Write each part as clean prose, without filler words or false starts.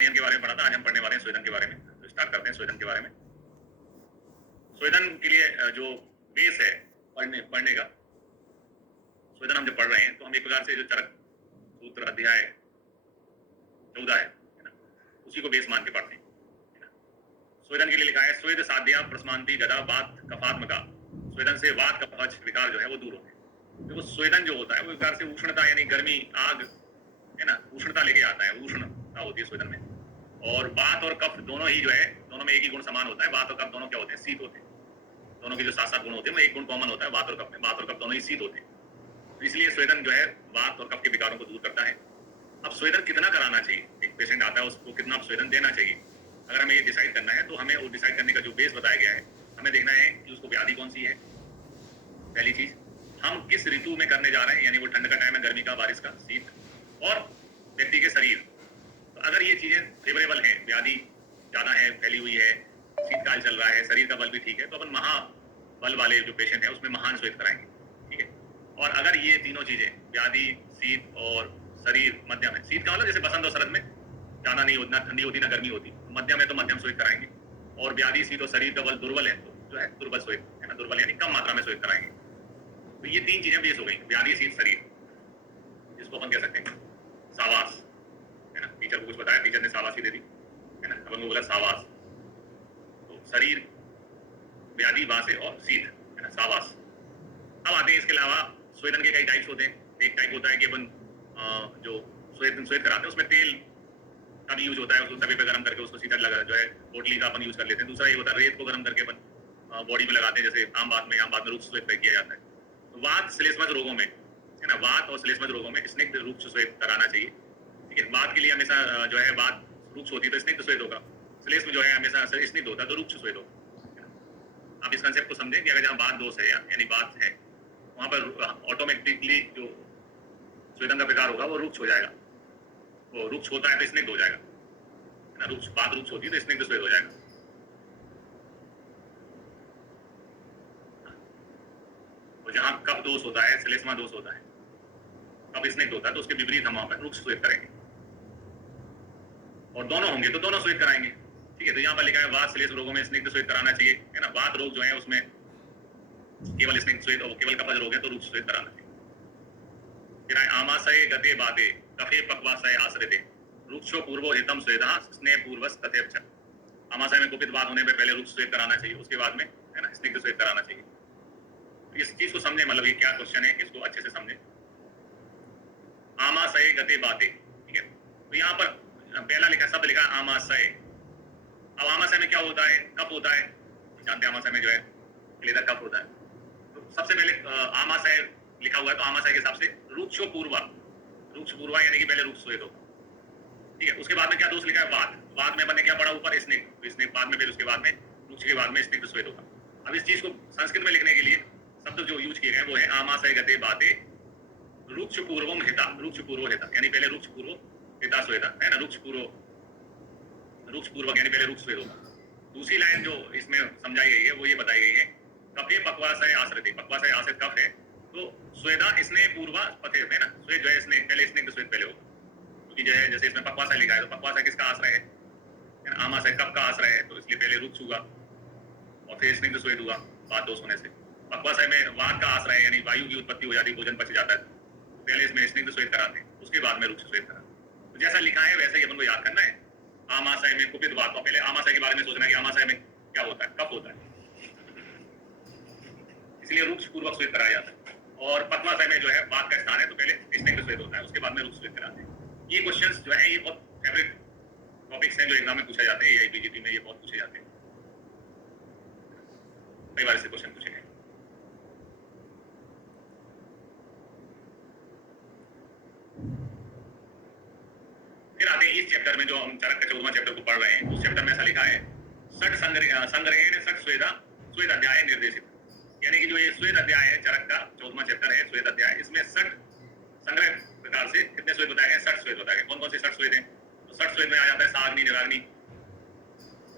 के बारे में पढ़ा था, आज हम पढ़ने वाले हैं स्वेदन के बारे में। तो स्टार्ट करते हैं स्वेदन के बारे में। स्वेदन के लिए जो बेस है पढ़ने का, स्वेदन हम जब पढ़ रहे हैं तो हम एक प्रकार से जो चरक सूत्र अध्याय 14 है ना, उसी को बेस मान के पढ़ते हैं। स्वेदन के लिए लिखा है स्वेद साध्या प्रस्मांति गदा वात कफात्मका, स्वेदन से वात कफ विकार जो है वो दूर होते हैं। तो वो स्वेदन जो होता है वो एक प्रकार से उष्णता यानी गर्मी आग है ना, उष्णता लेके आता है, उष्णता होती है स्वेदन में। और वात और कफ दोनों ही जो है, दोनों में एक ही गुण समान होता है। वात और कफ दोनों क्या होते हैं? शीत होते हैं। दोनों के जो सात सात गुण होते हैं वो एक गुण कॉमन होता है वात और कफ में। वात और कफ दोनों ही शीत होते हैं, तो इसलिए स्वेदन जो है वात और कफ के विकारों को दूर करता है। अब स्वेदन कितना कराना चाहिए? एक पेशेंट आता है उसको कितना स्वेदन देना चाहिए, अगर हमें ये डिसाइड करना है तो हमें वो डिसाइड करने का जो बेस बताया गया है, हमें देखना है कि उसको व्याधि कौन सी है। पहली चीज, हम किस ऋतु में करने जा रहे हैं, यानी वो ठंड का टाइम है, गर्मी का, बारिश का, शीत, और व्यक्ति के शरीर। तो अगर ये चीजें फेवरेबल हैं, व्याधि ज्यादा है, फैली हुई है, शीतकाल चल रहा है, शरीर का बल भी ठीक है, तो अपन महाबल वाले जो पेशेंट है उसमें महान श्वेत कराएंगे, ठीक है। और अगर ये तीनों चीजें व्याधि, शीत और शरीर मध्यम है, शीत का मतलब जैसे बसंत और शरद में ज्यादा नहीं होती, ना ठंडी होती ना गर्मी होती, मध्यम है तो मध्यम श्वेत कराएंगे। और व्याधि, शीत और शरीर का बल दुर्बल है तो जो है दुर्बल श्वेत है ना, दुर्बल यानी कम मात्रा में श्वेत कराएंगे। तो ये तीन चीजें बेस हो गई, व्याधि, शीत, शरीर, जिसको अपन कह सकते हैं सावास है ना। टीचर को कुछ बताया, टीचर ने सावासी दे दी है ना, अपन को बोला सावास। तो शरीर, व्याधि, वास और शीत है ना, सावास। अब आते हैं इसके अलावा स्वेदन के कई टाइप्स होते हैं। एक टाइप होता है कि अपन जो स्वेद कराते हैं उसमें तेल का भी यूज होता है, उसको तवे पे गर्म करके उसको सीधा लगा जो है पोटली का अपन यूज कर लेते हैं। दूसरा ये होता है रेत को गर्म करके अपन बॉडी में लगाते हैं, जैसे आम बात में रूक्ष श्वेत किया जाता है। तो वात श्लेष्मज रोगों में है ना, वात और श्लेष्मज रोगों में स्निग्ध रूक्ष श्वेत कराना चाहिए, ठीक है। वात के लिए हमेशा जो है वात रूक्ष होती है तो स्निग्ध श्वेत होगा, श्लेष्म जो है हमेशा स्निग्ध होता है तो रूक्ष श्वेत होगा। आप इस कंसेप्ट को समझें कि अगर जहाँ वात दोष है यानी वात है, वहां पर ऑटोमेटिकली जो स्वेदन का प्रकार होगा वो रूक्ष हो जाएगा। वो रूक्ष होता है तो स्निग्ध हो जाएगा है ना, रूक्ष बात रूक्ष होती है तो स्निग्ध श्वेत हो जाएगा। और जहां कफ दोष होता है, श्लेष्मा दोष होता है, कफ स्निग्ध होता है, तो उसके विपरीत हम वहां पर रूक्ष श्वेत करेंगे। और दोनों होंगे तो दोनों श्वेत कराएंगे, ठीक है। तो यहाँ पर लिखा है वात श्लेष रोगों में स्निग्ध श्वेत कराना चाहिए है ना। वात रोग जो है उसमें केवल स्निग्ध श्वेत और केवल कफज रोग है तो रूक्ष श्वेत कराना चाहिए। फिर आमाशय गते बाते कफे पक्वाशय आश्रिते रूक्षो पूर्वो हितम स्वेदा स्नेह पूर्वस तथेर्च। आमाशय में कुपित बात होने पर पहले रूक्ष श्वेत कराना चाहिए, उसके बाद में है ना स्निग्ध श्वेत कराना चाहिए। तो इस चीज को समझे, मतलब ये क्या क्वेश्चन है इसको अच्छे से समझे। आमाशय गते बाते, ठीक है। तो यहाँ पर पहला लिखा शब्द लिखा आमाशय। अब आमाशय में क्या होता है? कफ होता है, जानते हैं आमाशय में जो है क्लेदर कफ होता है। तो सबसे पहले आमाशय लिखा हुआ है तो आमाशय के हिसाब से रूक्षो पूर्वा, रूक्ष पूर्वा यानी कि पहले रूक्ष श्वेत होगा, ठीक है। उसके बाद में क्या दोष लिखा है? वात। वात में बने क्या पड़ा ऊपर? स्निग्ध, तो स्निग्ध बाद में, फिर उसके बाद में रूक्ष के बाद में स्निग्ध श्वेत होगा। अब इस चीज को संस्कृत में लिखने के लिए शब्द जो यूज किए गए वो है आमाशय गते बाते रूक्ष पूर्वम हिता, रूक्ष पूर्व हिता यानी पहले रूक्ष पूर्व हिता श्वेता है ना, रूक्ष पूर्वक यानी पहले रूक्ष श्वेत होगा। दूसरी लाइन जो इसमें समझाई गई है वो ये बताई गई है कफे पक्वाशय आश्रित, पक्वाशय आश्रित कफ है तो स्वेदा स्नेह पूर्वा पथे है ना, श्वेत जो है स्नेह पहले, स्निग्ध श्वेत पहले होगा, क्योंकि जो है जैसे इसमें पक्वाशय लिखा है तो पक्वाशय किसका आश्रय है? आमाशय कफ का आश्रय है, तो इसलिए पहले रूक्ष हुआ और फिर स्निग्ध श्वेत हुआ वात दोष होने से। पक्वाशय में वात का आश्रय यानी वायु की उत्पत्ति हो जाती है, भोजन पच जाता है, पहले इसमें स्निग्ध श्वेत कराते हैं, उसके बाद में रूक्ष श्वेत कराते। तो जैसा लिखा है वैसे ही अपन को याद करना है। आमाशय में कुपित वात, तो पहले आमाशय के बारे में सोचना है कि आमाशय में क्या होता है? कफ होता है, इसलिए रूक्ष पूर्वक श्वेत कराया जाता है। और पक्वाशय में जो है वात का स्थान है तो पहले स्निग्ध श्वेत होता है, उसके बाद में रूक्ष श्वेत कराते हैं। ये क्वेश्चंस जो है ये बहुत फेवरेट टॉपिक्स हैं जो एग्जाम में पूछे जाते हैं, एआईपीजीटी में ये बहुत पूछे जाते हैं, कई बार से क्वेश्चन पूछे गए। फिर आते हैं इस चैप्टर में जो हम चरक का 14वां चैप्टर को पढ़ रहे हैं, उस चैप्टर में ऐसा लिखा है षट संग्रहेण षट स्वेदा स्वेद अध्याय निर्देशित, यानी कि जो ये स्वेद अध्याय है चरक का 14वां चैप्टर है स्वेद अध्याय, इसमें षट संग्रह प्रकार से कितने स्वेद बताए गए? 60 स्वेद बताए गए। कौन कौन से 60 स्वेद हैं? तो 60 स्वेद में आ जाता है साग्नि, निराग्नि,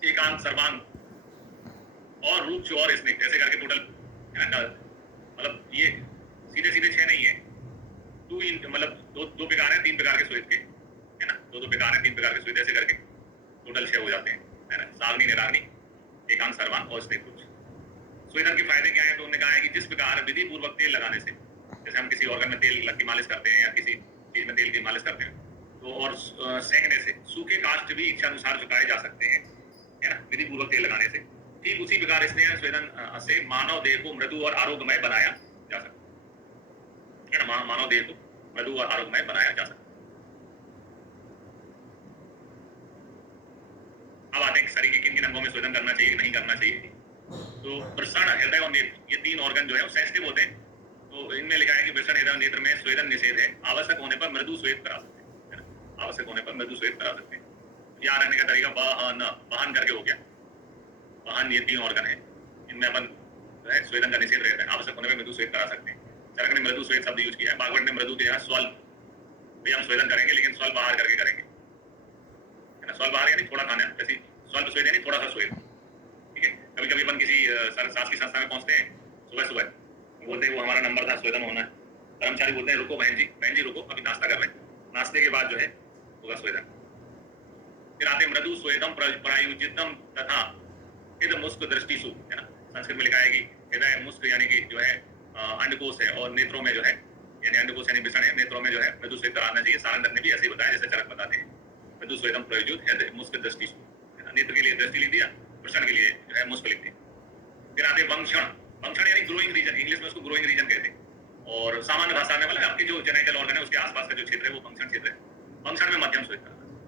एकांत, सर्वांग और रूक्ष और स्निग्ध, ऐसे करके टोटल है ना। मतलब ये सीधे सीधे 6 नहीं है, मतलब दो प्रकार है, 3 प्रकार के श्वेत के है ना, दो प्रकार है, 3 प्रकार के श्वेत ऐसे करके टोटल 6 हो जाते हैं, है ना। साग्नि, निराग्नि, एकांग, सर्वांग और स्नेह। स्वेदन के फायदे क्या है? तो उन्होंने कहा है कि जिस प्रकार विधि पूर्वक तेल लगाने से, जैसे हम किसी ऑर्गन में तेल की मालिश करते हैं या किसी चीज में तेल की मालिश करते हैं, तो और सेकने से सूखे काष्ठ भी इच्छा अनुसार झुकाए जा सकते हैं, है ना, विधि पूर्वक तेल लगाने से। ठीक उसी प्रकार स्नेह स्वेदन से मानव देह को मृदु और आरोग्यमय बनाया जा सकता है ना। मानव देह को मृदु और आरोग्यमय बनाया जा सकता है। अब आते हैं शरीर के किन किन अंगों में स्वेदन करना चाहिए, नहीं करना चाहिए। तो वृषण, हृदय और नेत्र, ये 3 ऑर्गन जो है सेंसिटिव होते हैं। तो इनमें लिखा है कि वृषण, हृदय और नेत्र में स्वेदन निषेध है। आवश्यक होने पर मृदु स्वेद करा सकते हैं, है ना। आवश्यक होने पर मृदु स्वेद करा सकते हैं। याद रखने का तरीका वहन, वहन करके हो गया। वहन, ये 3 ऑर्गन है, इनमें अपन जो है स्वेदन का निषेध रहता है। आवश्यक होने पर मृदु स्वेद करा सकते हैं। चरक ने मृदु स्वेद शब्द यूज किया है। भागवत ने मृदु के यहाँ स्वल भी हम स्वेदन करेंगे, लेकिन स्वल बाहर करके करेंगे, है ना। स्वल बाहर यानी थोड़ा खाना, जैसे स्वल्प स्वेद यानी थोड़ा सा स्वेद, ठीक है। कभी कभी अपन किसी शासकीय संस्था में पहुंचते हैं, सुबह सुबह बोलते हैं वो हमारा नंबर था, स्वेदन होना है। कर्मचारी बोलते हैं रुको बहन जी रुको, अभी नाश्ता कर रहे हैं। नाश्ते के बाद जो है होगा स्वेदन। फिर आते मृदु स्वेदम प्रायोजितम तथा इद मुस्क दृष्टिसु, है ना। संस्कृत में लिखा है कि हृदय, मुस्क यानी कि जो है अंडकोश है, और नेत्रों में जो है यानी अंडकोश यानी वृषण है, नेत्रों में जो है मृदु स्वेद कराना चाहिए। सारंगत ने भी ऐसे ही बताया जैसे चरक बताते हैं। मृदु स्वेदम प्रायोजित हृदय मुस्क दृष्टिसु, है ना। नेत्र के लिए दृष्टि लिख दिया, वृषण के लिए जो है मुस्क लिख दिया। फिर आते वंक्षण, वंक्षण यानी ग्रोइंग रीजन, इंग्लिश में उसको ग्रोइंग रीजन कहते हैं, और सामान्य भाषा में मतलब आपके जो जेनिटल ऑर्गन है उसके आसपास का जो क्षेत्र है वो वंक्षण क्षेत्र है। वंक्षण में मध्यम स्वेद कराना चाहिए,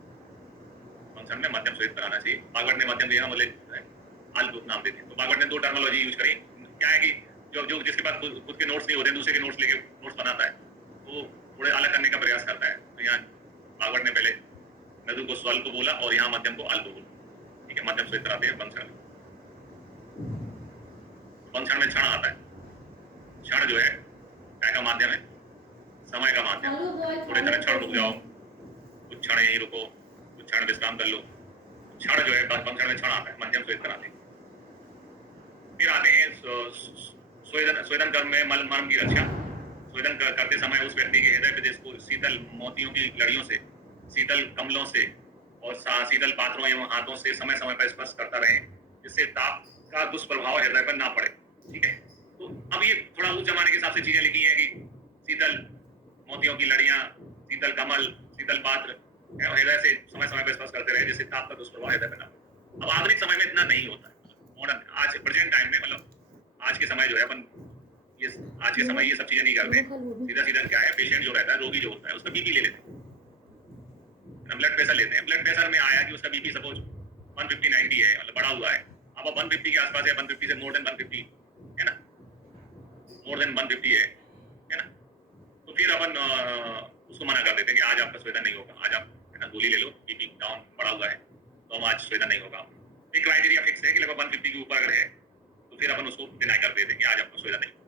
वंक्षण में मध्यम स्वेद कराना चाहिए। भागवत ने मध्यम दिया बोले अल्प नाम देते हैं। तो भागवत ने 2 टर्मिनोलॉजी यूज करी। क्या है कि जो जिसके पास खुद के नोट्स नहीं होते, दूसरे के नोट्स लेके नोट्स बनाता है, वो थोड़े अलग करने का प्रयास करता है। तो यहाँ भागवत ने पहले मृदु को स्वल्प बोला और यहाँ मध्यम को अल्प बोला, ठीक है। मध्यम स्वेद कराते हैं वंक्षण। वंक्षण में क्षण आता है। क्षण जो है क्या का माध्यम है? समय का माध्यम। थोड़े तरह क्षण रुक जाओ, कुछ क्षण यहीं रुको, कुछ क्षण विश्राम कर लो। क्षण जो है वंक्षण में क्षण आता है, मध्यम स्वेद कराते हैं। फिर आते हैं स्वेदन कर्म में मल मर्म की रक्षा। स्वेदन करते समय उस व्यक्ति के हृदय प्रदेश को शीतल मोतियों की लड़ियों से, शीतल कमलों से और शीतल पात्रों एवं हाथों से समय समय पर स्पर्श करता रहे, जिससे ताप का दुष्प्रभाव हृदय पर ना पड़े, ठीक है। तो अब ये थोड़ा उस जमाने के हिसाब से चीजें लिखी हैं कि शीतल मोतियों की लड़ियां, शीतल कमल, शीतल पात्र हृदय से समय समय पर स्पर्श करते रहे, जिससे ताप का दुष्प्रभाव हृदय पर ना पड़े। अब आधुनिक समय में इतना नहीं होता है। मॉडर्न आज प्रेजेंट टाइम में मतलब आज के समय जो है अपन ये आज के समय ये सब चीजें नहीं करते। सीधा सीधा क्या है, पेशेंट जो रहता है, रोगी जो होता है, उसका बीपी ले लेते हैं, ब्लड प्रेशर लेते हैं। ब्लड प्रेशर में आया कि उसका बीपी सपोज 150/90 है, मतलब बढ़ा हुआ है। अब 150 के आसपास है, 150 से मोर देन 150 है ना, मोर देन 150 है ना। तो फिर अपन उसको मना कर देते हैं कि आज आपका स्वेदन नहीं होगा, आज आप है ना गोली ले लो, बीपी डाउन बढ़ा हुआ है, तो हम आज स्वेदन नहीं होगा। एक क्राइटेरिया फिक्स है कि लगभग 150 के ऊपर अगर है तो फिर अपन उसको डिनाई कर देते हैं कि आज आपको स्वेदन नहीं होगा।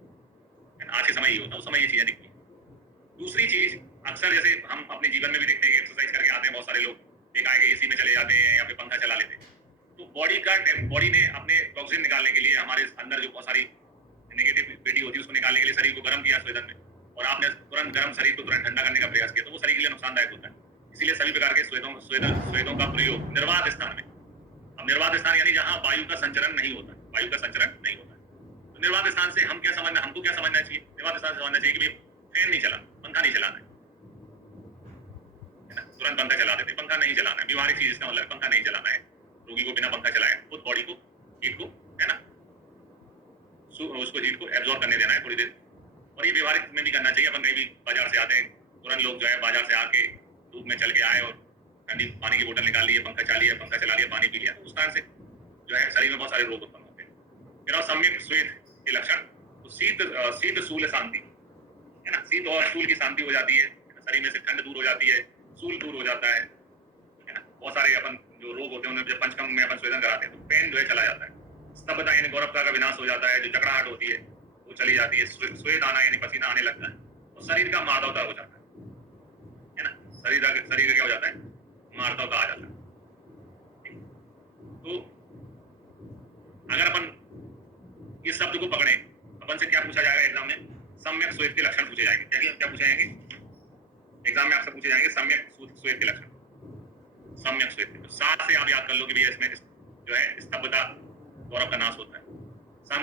आज के समय ही होता है, उस समय ये चीजें दिखती है। दूसरी चीज अक्सर जैसे हम अपने जीवन में भी देखते हैं कि एक्सरसाइज करके आते हैं बहुत सारे लोग, एक आगे एसी में चले जाते हैं या फिर पंखा चला लेते हैं। तो बॉडी ने अपने टॉक्सिन निकालने के लिए, हमारे अंदर जो बहुत सारी नेगेटिविटी होती है उसको निकालने के लिए शरीर को गर्म किया स्वेदन में, और आपने तुरंत गर्म शरीर को तुरंत ठंडा करने का प्रयास किया, तो वो शरीर के लिए नुकसानदायक होता है। इसीलिए सभी प्रकार के स्वेदों का प्रयोग निर्वात स्थान में। अब निर्वात स्थान यानी जहां वायु का संचरण नहीं होता, वायु का संचरण नहीं होता। तो निर्वात स्थान से हम क्या समझना, हमको क्या समझना चाहिए? निर्वात स्थान से समझना चाहिए कि फैन नहीं चला, पंखा नहीं चलाना है ना। तुरंत पंखा चला देते, पंखा नहीं चलाना है। व्यवहारिक चीज इसका मतलब पंखा नहीं चलाना है। रोगी को बिना पंखा चलाए खुद बॉडी को हीट को है ना, उसको हीट को एब्जॉर्ब करने देना है थोड़ी देर। और ये व्यवहारिक में भी करना चाहिए। अपन कहीं भी बाजार से आते हैं, तुरंत लोग जो है बाजार से आके धूप में चल के आए और ठंडी पानी की बोतल निकाल ली है, पंखा चला लिया, पानी पी लिया, तो उस कारण से जो है शरीर में बहुत सारे रोग उत्पन्न होते हैं। फिर सम्यक स्वेद के लक्षण, तो शीत शूल शांति है ना, शीत और शूल की शांति हो जाती है, शरीर में से ठंड दूर हो जाती है, शूल दूर हो जाता है ना। बहुत सारे अपन जो रोग होते हैं उनमें जब पंचकर्म में अपन स्वेदन कराते हैं तो पेन जो है चला जाता है, स्तब्धता यानी गौरवता का विनाश हो जाता है, जो जकड़ाहट होती है वो चली जाती है, स्वेद आना यानी पसीना आने लगता है, और शरीर का मार्दवता हो जाता है ना। शरीर का क्या हो जाता है? मार्दवता आ जाता है। तो अगर अपन इस शब्द को पकड़े, अपन से क्या पूछा जाएगा एग्जाम में? सम्यक स्वेद के लक्षण पूछे जाएंगे। क्या पूछे जाएंगे एग्जाम में? आपसे पूछे जाएंगे सम्यक स्वेद के लक्षण। सम्यक स्वेद। तो सा से आप याद कर लो कि भैया इसमें जो है स्तब्धता गौरव का नाश होता है।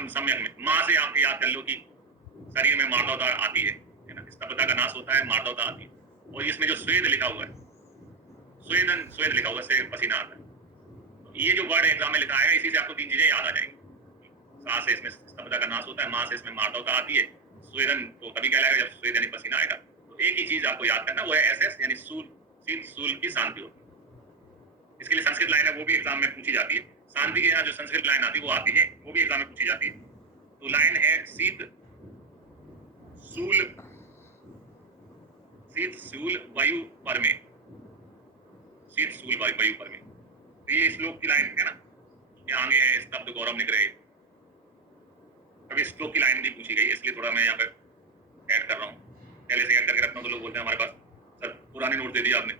सम्यक में माँ से आप याद कर लो कि शरीर में मार्दवता आती है ना, स्तब्धता का नाश होता है, मार्दवता आती है। और इसमें जो स्वेद लिखा हुआ है, स्वेदन, स्वेद लिखा हुआ से पसीना आता है। तो ये जो वर्ड एग्जाम में लिखा है, इसी से आपको तीन चीजें याद आ जाएंगी। सा से इसमें स्तब्धता का नाश होता है, माँ से इसमें मार्दवता आती है, स्वेदन तो तभी कहलाएगा जब स्वेद यानी पसीना आएगा। तो एक ही चीज आपको याद करना, वो है एस यानी सूल, शीत सूल की शांति होती है। इसके लिए संस्कृत लाइन है, वो भी एग्जाम में पूछी जाती है। शांति के यहाँ जो संस्कृत लाइन आती है वो आती है, वो भी एग्जाम में पूछी जाती है। तो लाइन है शीत सूल, शीत सूल वायु पर में, शीत सूल वायु पर में। तो ये श्लोक की लाइन है ना, यहाँ आगे है स्तब्ध गौरव निकरे। अभी श्लोक की लाइन भी पूछी गई, इसलिए थोड़ा मैं यहाँ पे ऐड कर रहा हूँ। पहले से ऐड करके रखता हूँ तो लोग बोलते हैं हमारे पास सर पुराने नोट दे दिया आपने।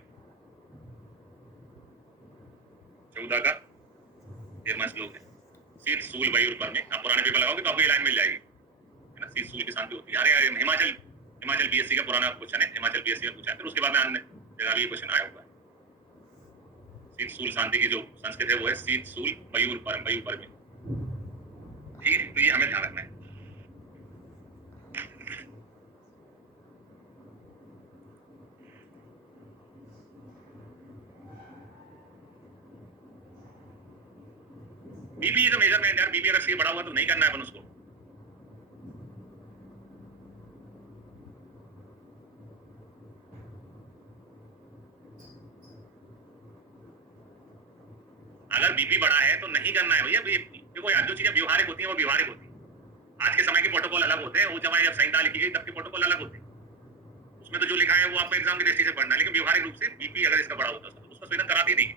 14 का 13वां श्लोक है, शीत सूल वायु पर में। आप पुराने पेपर लगाओगे तो आपको ये लाइन मिल जाएगी, है ना, शीत सूल की शांति होती है। अरे हिमाचल पीएससी का पुराना क्वेश्चन है, हिमाचल पीएससी में पूछा है, फिर उसके बाद में अन्य जगह भी क्वेश्चन आया हुआ है। शीत सूल शांति की जो संस्कृत है वो है शीत सूल वायु पर में। ठीक है, तो ये हमें ध्यान रखना है। बीपी इज अ मेजरमेंट यार, बीपी अगर से बड़ा हुआ तो नहीं करना है अपन उसको। अगर बीपी बड़ा है तो नहीं करना है भैया। देखो यार, जो चीजें व्यवहारिक होती हैं वो व्यवहारिक होती है। आज के समय के प्रोटोकॉल अलग होते हैं, वो जब संहिता लिखी गई तब के प्रोटोकॉल अलग होते हैं। उसमें तो जो लिखा है वो आपको एग्जाम की दृष्टि से पढ़ना है, लेकिन व्यवहारिक रूप से बीपी अगर इसका बड़ा होता है तो उसका स्वेदन कराती नहीं।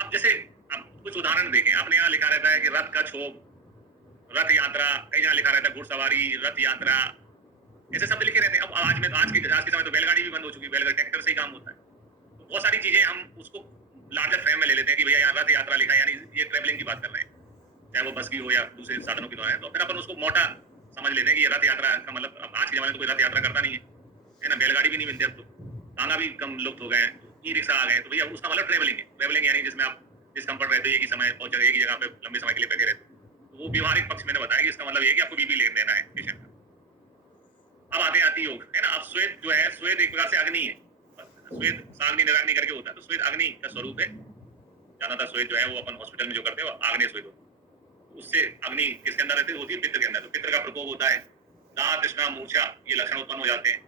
अब जैसे अब कुछ उदाहरण देखें, आपने यहाँ लिखा रहता है कि रथ का क्षोभ, रथ यात्रा, कई जगह लिखा रहता है घुड़सवारी, रथ यात्रा, ऐसे शब्द लिखे रहते हैं। अब आज के समय तो बैलगाड़ी भी बंद हो चुकी है, बैलगाड़ी ट्रैक्टर से ही काम होता है। तो बहुत सारी चीजें हम उसको लार्जर फ्रेम में ले लेते हैं कि भैया यहाँ रथ यात्रा लिखा है, यानी ये ट्रेवलिंग की बात कर रहे हैं, चाहे वो बस की हो या दूसरे साधनों की तो है। तो फिर अपन उसको मोटा समझ लेते हैं कि ये रथ यात्रा का मतलब, अब आज के जमाने में तो कोई रथ यात्रा करता नहीं है ना, बैलगाड़ी भी नहीं मिलती अब तो, तांगा भी कम लुप्त हो गए हैं, ई रिक्शा आ गए। तो भैया उसका मतलब ट्रेवलिंग है। ट्रेवलिंग यानी जिसमें आप डिस्कम्फर्ट रहते हो, एक ही समय पहुंच एक ही जगह पे लंबे समय के लिए बैठे रहते हो। तो वो व्यवहारिक पक्ष मैंने बताया कि इसका मतलब ये कि आपको बीपी लेने देना है पेशेंट का। अब आती योग है ना। अब श्वेत जो है, श्वेत एक प्रकार से अग्नि है। श्वेत साग्नि निराग्नि करके होता है, तो श्वेत अग्नि का स्वरूप है। ज्यादातर श्वेत जो है वो अपन हॉस्पिटल में जो करते हैं वो आग्नेय श्वेत होता है। उससे अग्नि किसके अंदर रहती है? होती है पित्त के अंदर। तो पित्त का प्रकोप होता है, दांत, तृष्णा, मूर्छा, ये लक्षण उत्पन्न हो जाते हैं।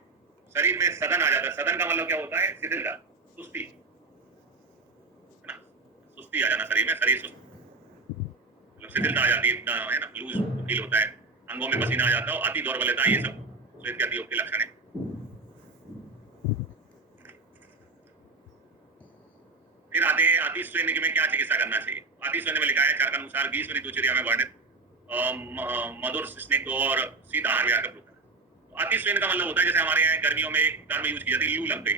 शरीर में सदन आ जाता है। सदन का मतलब क्या होता है? शिथिलता, सुस्ती, है ना, सुस्ती आ जाना शरीर में, शरीर सुस्त, मतलब शिथिलता आ जाती है ना, लूज फील होता है, अंगों में पसीना आ जाता है, अति दौर्बल्यता, ये सब श्वेत के अतियोग के लक्षण है। फिर आते हैं अतिश्वेन में क्या चिकित्सा करना चाहिए। अतिश्वेन में लिखा है चार के अनुसार 20 ऋतुचर्या में वर्णित मधुर, स्निग्ध और शीत आहार विहार का प्रयोग करना। तो अतिश्वेन का मतलब होता है, जैसे हमारे यहाँ गर्मियों में एक टर्म यूज की जाती है, लू लग गई,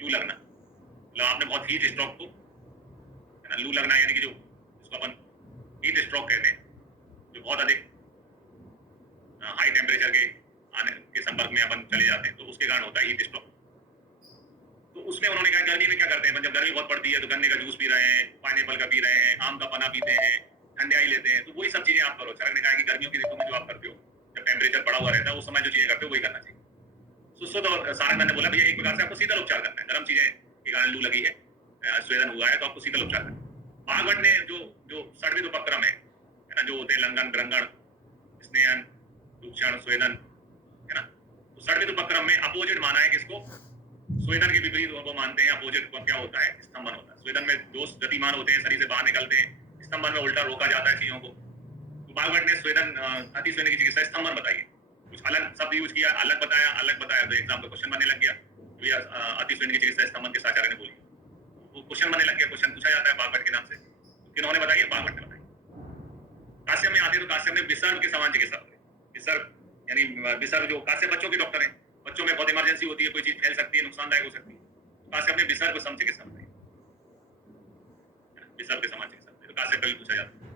लू लगना, मतलब आपने बहुत हीट स्ट्रोक को, है ना, लू लगना यानी कि जो इसको अपन हीट स्ट्रोक कहते हैं, जो बहुत अधिक हाई टेम्परेचर के आने के संपर्क में अपन चले जाते हैं, तो उसके कारण होता है हीट स्ट्रोक। तो उसमें उन्होंने कहा गर्मी में क्या करते हैं, जब गर्मी बहुत पड़ती है तो गन्ने का जूस पी रहे हैं, पाइनएप्पल का पी रहे हैं, आम का पना पीते हैं, ठंडाई लेते हैं। तो वही सब चीजें आप करो। चरक ने कहा कि गर्मियों की ऋतु में जो आप करते हो, जब टेम्परेचर बढ़ा हुआ रहता है, उस समय जो चीजें करते हो वही करना चाहिए। सुश्रुत और सारंगन ने बोला भैया एक प्रकार से आपको शीतल उपचार करना है। गर्म चीजें के कारण लू लगी है, स्वेदन हुआ है, तो आपको शीतल उपचार करना है। भागवत ने जो षड्विध उपक्रम है ना, जो होते हैं लंघन, ग्रंगण, स्नेहन, दूषण, स्वेदन, है ना, तो षड्विध उपक्रम में अपोजिट माना है किसको? स्वेदन के विपरीत वो मानते हैं। अपोजिट क्या होता है? स्तंभन होता है। स्वेदन में दोष गतिमान होते हैं, शरीर से बाहर निकलते हैं, स्तंभन में उल्टा रोका जाता है चीजों को। तो भागवत ने स्वेदन, अतिस्वेदन की चिकित्सा स्तंभन बताई है। कुछ अलग शब्द यूज किया, अलग बताया, तो एग्जाम का क्वेश्चन बनने लग गया। भैया अतिस्वेदन की चिकित्सा स्तंभन के आचार्य ने बोली, वो क्वेश्चन बनने लग गया, क्वेश्चन पूछा जाता है भागवत के नाम से। किन्होंने बताई है? भागवत ने बताई। काश्यप में आते तो काश्यप ने विसर्ग के समान चिकित्सा बताई। विसर्ग यानी विसर्ग, जो काश्यप बच्चों के डॉक्टर हैं, बच्चों में बहुत इमरजेंसी होती है, कोई चीज फैल सकती है, नुकसानदायक हो सकती है, तो काश्यप ने विसर्ग सम चिकित्सा बताई, विसर्ग के समान चिकित्सा बताई। तो काश्यप का भी पूछा जाता है।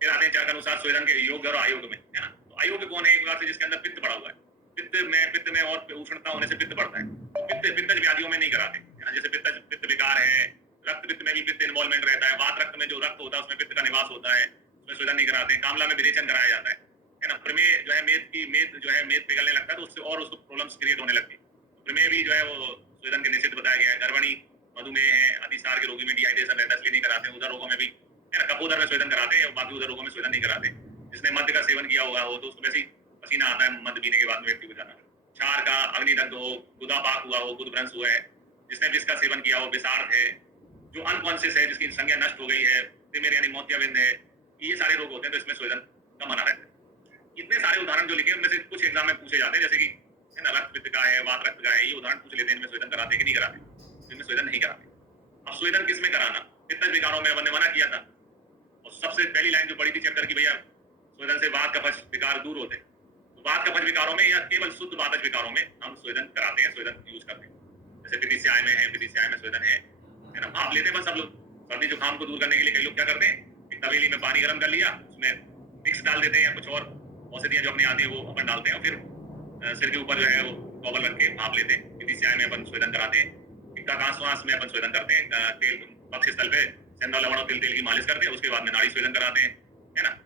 फिर आते हैं चरक अनुसार स्वेदन के योग्य और अयोग्य में, है ना। तो अयोग्य कौन है? एक प्रकार से जिसके अंदर पित्त बढ़ा हुआ है, पित्त में और उष्णता होने से पित्त बढ़ता है, तो पित्तज व्याधियों में नहीं कराते, है ना। जैसे पित्त विकार है, रक्त पित्त में भी पित्त इन्वॉल्वमेंट रहता है, वात रक्त में जो रक्त होता है उसमें पित्त का निवास होता है, उसमें स्वेदन नहीं कराते। कामला में विरेचन कराया जाता है ना। प्रमेय जो है मेद पिघलने लगता है तो उससे और उसको प्रॉब्लम्स क्रिएट होने लगती है। प्रमेय भी जो है वो स्वेदन के निषेध बताया गया है। गर्भणी, मधुमेह है, अतिसार के रोगी में डिहाइड्रेशन रहता है इसलिए नहीं कराते। उधर रोगों में भी, है ना, कपोदर में स्वेदन कराते हैं, बाकी उधर रोगों में स्वेदन नहीं कराते। जिसने मद्य का सेवन किया होगा हो तो उसको वैसे ही पसीना आता है मद्य पीने के बाद में व्यक्ति को जाना है। क्षार का, अग्निदग्ध हो, गुदापाक हुआ हो, गुदभ्रंश हुआ है, जिसने विष का सेवन किया हो, विषार्थ है, जो अनकॉन्शियस है, जिसकी संज्ञा नष्ट हो गई है, तिमिर यानी मोतियाबिंद है, ये सारे रोग होते हैं तो इसमें स्वेदन का मना रहता है। इतने सारे उदाहरण जो लिखे उनमें से कुछ एग्जाम में पूछे जाते हैं, जैसे कि, है ना, रक्त पित्त का है, वात रक्त का है, ये उदाहरण पूछ लेते हैं, इनमें स्वेदन कराते कि नहीं कराते, इनमें स्वेदन नहीं कराते। अब स्वेदन किस में कराना? पित्तज विकारों में अपन ने मना किया था, और सबसे पहली लाइन जो पड़ी थी चक्कर की, भैया स्वेदन से वात कफज विकार दूर होते हैं, तो वात कफज विकारों में या केवल शुद्ध वातज विकारों में हम स्वेदन कराते हैं, स्वेदन यूज करते हैं। जैसे विदिशाय में है, विदिशाय में स्वेदन है ना, भाप लेते हैं बस सब लोग। सर्दी जुकाम को दूर करने के लिए कई लोग क्या करते हैं, एक तवेली में पानी गर्म कर लिया, उसमें विक्स डाल देते हैं या कुछ और औषधियां जो अपनी आती है वो अपन डालते हैं, और फिर सिर के ऊपर जो है वो टॉवल रख के भाप लेते हैं। विदिशाय में अपन स्वेदन कराते हैं। एकाकांश्वास में अपन स्वेदन करते हैं, तेल पक्ष स्थल पे सेंधा लवण और तिल की मालिश करते हैं, उसके बाद में नाड़ी स्वेदन कराते हैं, है ना।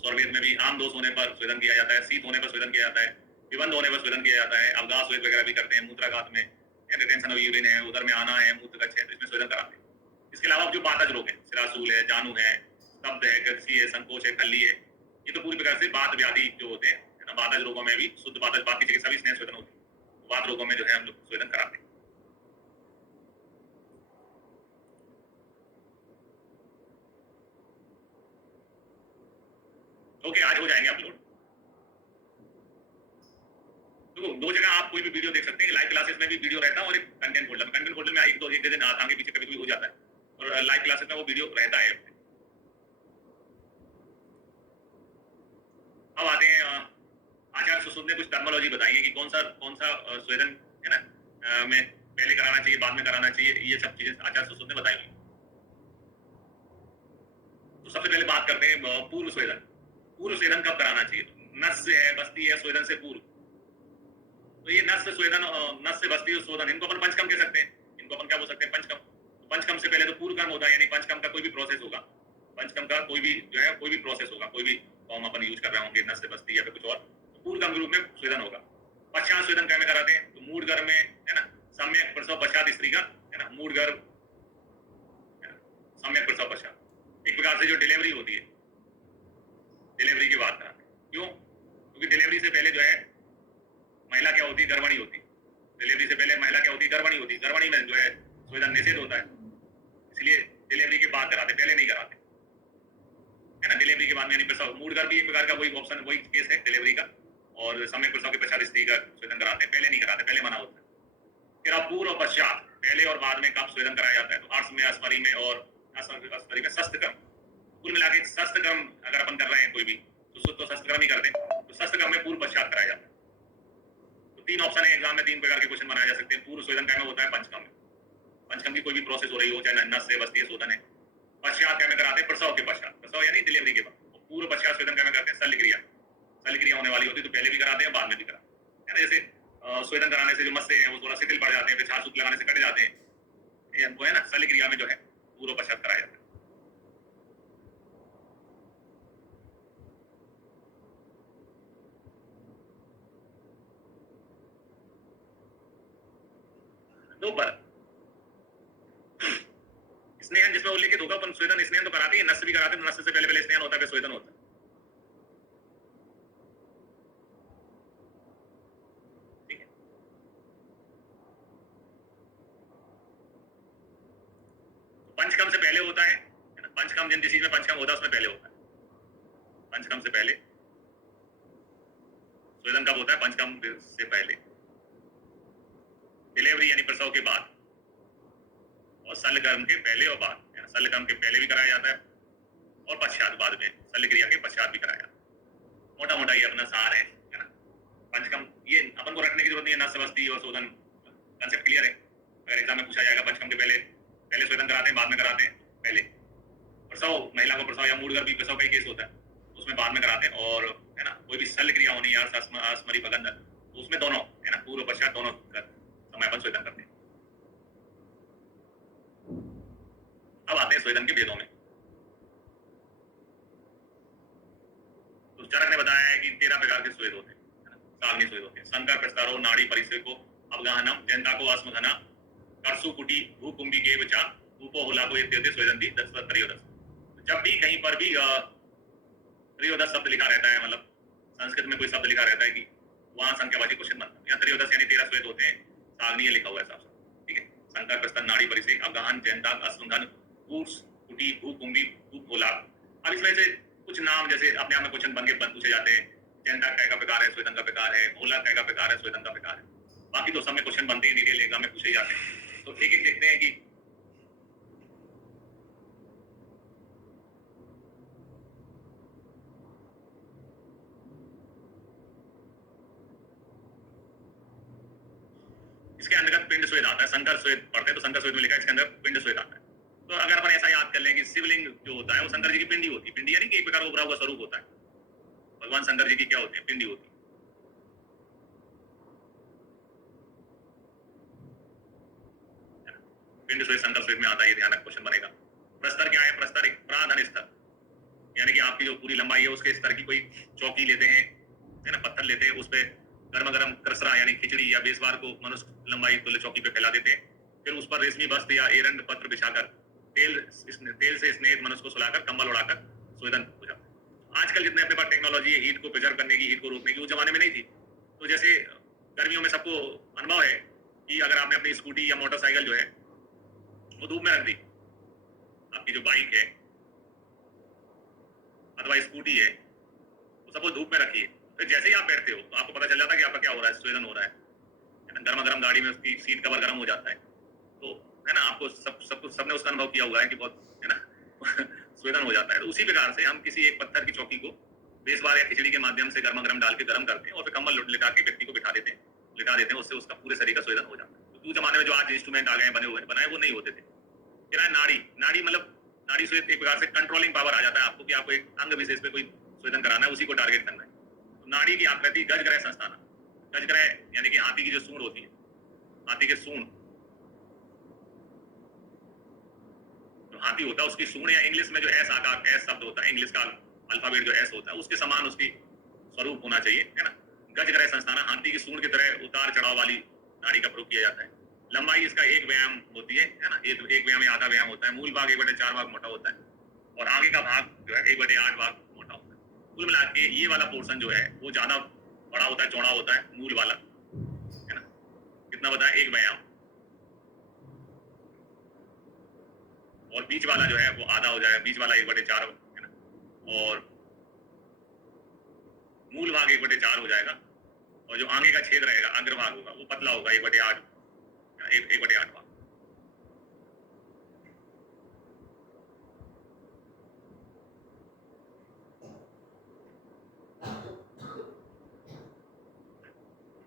सौरवेद में भी आम दोष होने पर स्वेदन किया जाता है, शीत होने पर स्वेदन किया जाता है, विबंध होने पर स्वेदन किया जाता है, अवगास वगैरह भी करते हैं, मूत्राघात में रिटेंशन ऑफ यूरिन है, उधर में आना है, मूत्र कच्छ है, तो इसमें स्वेदन कराते हैं। इसके अलावा जो पातज रोग है, सिरासूल है, जानू है, स्तब्ध है, गच्छी है, संकोच है, खल्ली है, ये तो पूरी प्रकार से वात व्याधि जो होते हैं, है ना। वातज रोगों में भी शुद्ध वातज, बाकी चिकित्सा भी स्नेह स्वेदन होती है, वात रोगों में जो है हम लोग स्वेदन कराते हैं। ओके, आज हो जाएंगे अपलोड। तो दो जगह आप कोई भी वीडियो देख सकते हैं, लाइव क्लासेस में भी वीडियो रहता है और एक कंटेंट फोल्डर में। कंटेंट फोल्डर में एक दिन आगे पीछे कभी हो जाता है, और लाइव क्लासेस में वो वीडियो रहता है। अब आते हैं आचार्य सुश्रुत ने कुछ टर्मिनोलॉजी बताई है कि कौन सा स्वेदन, है ना, में पहले कराना चाहिए, बाद में कराना चाहिए, ये सब चीजें आचार्य सुश्रुत ने बताई हुई। तो सबसे पहले बात करते हैं पूर्व स्वेदन। पूर्व स्वेदन कब कराना चाहिए? नस से है, बस्ती है, स्वेदन से पूर्व। तो ये नस से स्वेदन, नस से बस्ती और स्वेदन, इनको अपन पंचकर्म कह सकते हैं। इनको अपन क्या बोल सकते हैं? पंचकर्म। पंचकर्म से पहले तो पूर्व कर्म होता है, यानी पंचकर्म का कोई भी प्रोसेस होगा, पंचकर्म का कोई भी जो है कोई भी प्रोसेस होगा, कोई भी फॉर्म अपन यूज कर रहे होंगे, नस से बस्ती या फिर कुछ और, तो पूर्व कर्म के रूप में स्वेदन होगा। पश्चात स्वेदन क्या में कराते हैं? तो मूड गर्भ में, है ना, सम्यक प्रसव पश्चात स्त्री का, है ना, मूड गर्भ, सम्यक प्रसव पश्चात, एक प्रकार से जो डिलीवरी होती है, डिलीवरी की बात कराते हैं। क्यों? क्योंकि डिलीवरी से पहले जो है महिला क्या होती है? गर्भणी होती। डिलीवरी से पहले महिला क्या होती है? गर्भणी होती। गर्भणी में जो है स्वेदन निषेध होता है, इसलिए डिलीवरी के बाद कराते, पहले नहीं कराते, है ना। डिलीवरी के बाद में, यानी प्रसव, मूड गर्भ भी एक प्रकार का वही ऑप्शन, वही केस है डिलीवरी का, और सम्यक प्रसव के पश्चात स्त्री का स्वेदन कराते हैं, पहले नहीं कराते, पहले मना होता है। फिर अब पूर्व और पश्चात, पहले और बाद में कब स्वेदन कराया जाता है? तो अर्श में, अस्मरी में और अस्मरी में शस्त्र कर्म, कुल मिला के शस्त्र कर्म अगर अपन कर रहे हैं कोई भी, तो शस्त्र कर्म ही करते हैं, तो शस्त्र कर्म में पूर्व पश्चात कराया जाता है। तो तीन ऑप्शन है एग्जाम में, तीन प्रकार के क्वेश्चन बनाए जा सकते हैं। पूर्व स्वेदन क्या में होता है? पंचकर्म में। पंचकर्म की कोई भी प्रोसेस हो रही हो, चाहे नस से बस्ती शोधन है। पश्चात क्या में कराते हैं? प्रसव के पश्चात, प्रसव यानी डिलीवरी के बाद। पूर्व पश्चात स्वेदन क्या में करते हैं? शल्य क्रिया, शल्य क्रिया होने वाली होती है तो पहले भी कराते हैं, बाद में भी कराते हैं, है ना। जैसे स्वेदन कराने से जो मस्से हैं वो थोड़ा शिथिल पड़ जाते हैं, फिर छाछ लगाने से कट जाते हैं, वो है ना, शल्य क्रिया में जो है पूर्व पश्चात कराया जाता है। दो पर स्नेहन जिसमें उल्लेखित होगा, अपन स्वेदन स्नेहन तो कराते हैं, नस भी कराते हैं, नस से पहले स्नेहन होता है, फिर स्वेदन होता है। ठीक है, पंचकर्म से पहले होता है ना। पंचकर्म जिन डिसीज में पंचकर्म होता है उसमें पहले होता है। पंचकर्म से पहले स्वेदन कब होता है? पंचकर्म से पहले। डिलीवरी यानी प्रसव के बाद, और शल्य कर्म के पहले और बाद, है ना। शल्य कर्म के पहले भी कराया जाता है और पश्चात, बाद में शल्य क्रिया के पश्चात भी कराया जाता है। मोटा मोटा ये अपना सार है ना। पंचकर्म ये अपन को रखने की जरूरत नहीं है, नस बस्ती और शोधन, कंसेप्ट क्लियर है। अगर एग्जाम में पूछा जाएगा पंचकर्म के पहले स्वेदन कराते हैं, बाद में कराते हैं, पहले, प्रसव, महिला को प्रसव या मूडगर्भ प्रसव का केस होता है, उसमें बाद में कराते हैं। और है ना, कोई भी शल्य क्रिया होनी या अस्मरी भगंदर, तो उसमें दोनों है ना, पूर्व पश्चात दोनों समय पर स्वेदन करते हैं। अब आते हैं स्वेदन के भेदों में। तो चरक ने बताया है कि 13 प्रकार के स्वेद होते हैं, साग्नि स्वेद होते हैं। संकर, प्रस्तरो, नाड़ी, परिसेको, अवगाहनम, जयंताको, आस्मघना, कर्सु, कुटी, भूकुंभी के बचा, उपो होला को इत्यादि स्वेदंती 10 त्रयोदश। जब भी कहीं पर भी त्रयोदश शब्द लिखा रहता है, मतलब संस्कृत में कोई शब्द लिखा रहता है कि वहां संख्यावाची क्वेश्चन बनता है। यहाँ त्रयोदश यानी 13 स्वेद होते हैं, साग्निय लिखा हुआ है साफ साफ, ठीक है। संकर, प्रस्तन, नाड़ी, परिसेक, अवगाहन, जयंताक, आस्मघन, कूर्स, कुटी, भूकुंभी, भूपोला। अब इसमें से कुछ नाम जैसे अपने आप में क्वेश्चन बन के पूछे जाते हैं। जयंताक का प्रकार है, स्वेदन का प्रकार है, भोला का प्रकार है, स्वेदन का प्रकार है। बाकी तो सब में क्वेश्चन बनते हैं, डिटेल एग्जाम में पूछे जाते हैं। तो एक एक देखते हैं कि इसके अंतर्गत पिंड स्वेद आता है। संकर स्वेद पढ़ते हैं तो संकर स्वेद में लिखा है इसके अंदर पिंड स्वेद आता है। तो अगर अपन ऐसा याद कर लें कि शिवलिंग जो होता है वो शंकर जी की पिंडी होती है। पिंडी यानी कि एक प्रकार का उभरा हुआ स्वरूप होता है। भगवान शंकर जी की क्या होती है? पिंडी होती है। पिंड स्वेद शंकर स्वेद में आता है, ये ध्यान रख, क्वेश्चन बनेगा। प्रस्तर क्या है? प्रस्तर एक प्राधन स्तर, यानी कि आपकी जो पूरी लंबाई है उसके स्तर की कोई चौकी लेते हैं, है ना, पत्थर लेते हैं, उस पे गर्मा गर्म कसरा यानी खिचड़ी या बेसवार को मनुष्य लंबाई तुल्य चौकी पे फैला देते हैं। फिर उस पर रेशमी वस्त्र या एरंड पत्र बिछाकर तेल से स्नेहित मनुष्य को सुलाकर कंबल उड़ाकर स्वेदन हो जाता है। आजकल जितने अपने पास टेक्नोलॉजी है हीट को प्रिजर्व करने की, हीट को रोकने की, उस जमाने में नहीं थी। तो जैसे गर्मियों में सबको अनुभव है कि अगर आपने अपनी स्कूटी या मोटरसाइकिल जो है वो धूप में रख दी, आपकी जो बाइक है अथवा स्कूटी है वो सबको धूप में रखी है, तो जैसे ही आप बैठते हो तो आपको पता चल जाता है कि आपका क्या हो रहा है, स्वेदन हो रहा है ना। गर्मा गर्म गाड़ी में उसकी सीट कवर गर्म हो जाता है, तो है ना, आपको सबने उसका अनुभव किया हुआ है कि बहुत है ना स्वेदन हो जाता है। तो उसी प्रकार से हम किसी एक पत्थर की चौकी को बेसवार या खिचड़ी के माध्यम से गर्मा गर्म डाल के गर्म करते हैं और फिर कंबल लिटा के व्यक्ति को लिटा देते हैं, उससे उसका पूरे शरीर का स्वेदन हो जाता है। तो उस जमाने में जो आज इंस्ट्रूमेंट आ गए बनाए वो नहीं होते थे। फिर नाड़ी मतलब नाड़ी स्वेद एक प्रकार से कंट्रोलिंग पावर आ जाता है आपको कि आपको एक अंग विशेष पे कोई स्वेदन कराना है, उसी को टारगेट करना है। तो नाड़ी की आकृति गजग्रह संस्थान, गजग्रह यानी कि हाथी की जो सूंड होती है, हाथी के सूंड, जो हाथी होता है उसकी सूंड, या इंग्लिश में जो एस आकार एस शब्द होता है, इंग्लिश का अल्फाबेट जो एस होता है उसके समान उसकी स्वरूप होना चाहिए, है ना। गजग्रह संस्थान, हाथी की सूंड की तरह उतार चढ़ाव वाली नाड़ी का प्रयोग किया जाता है। लंबाई इसका एक व्यायाम होती है ना, एक व्यायाम या आधा व्यायाम होता है। मूल भाग 1/4 भाग मोटा होता है और आगे का भाग जो है 1/8 भाग मोटा होता है। कुल मिला के ये वाला पोर्शन जो है वो ज्यादा बड़ा होता है, चौड़ा होता है, मूल वाला, है ना। कितना बताया? एक व्यायाम। और बीच वाला जो है वो आधा हो जाएगा, बीच वाला 1/4 है ना, और मूल भाग 1/4 हो जाएगा, और जो आगे का छेद रहेगा अग्रभाग होगा वो पतला होगा, 1/8 भाग।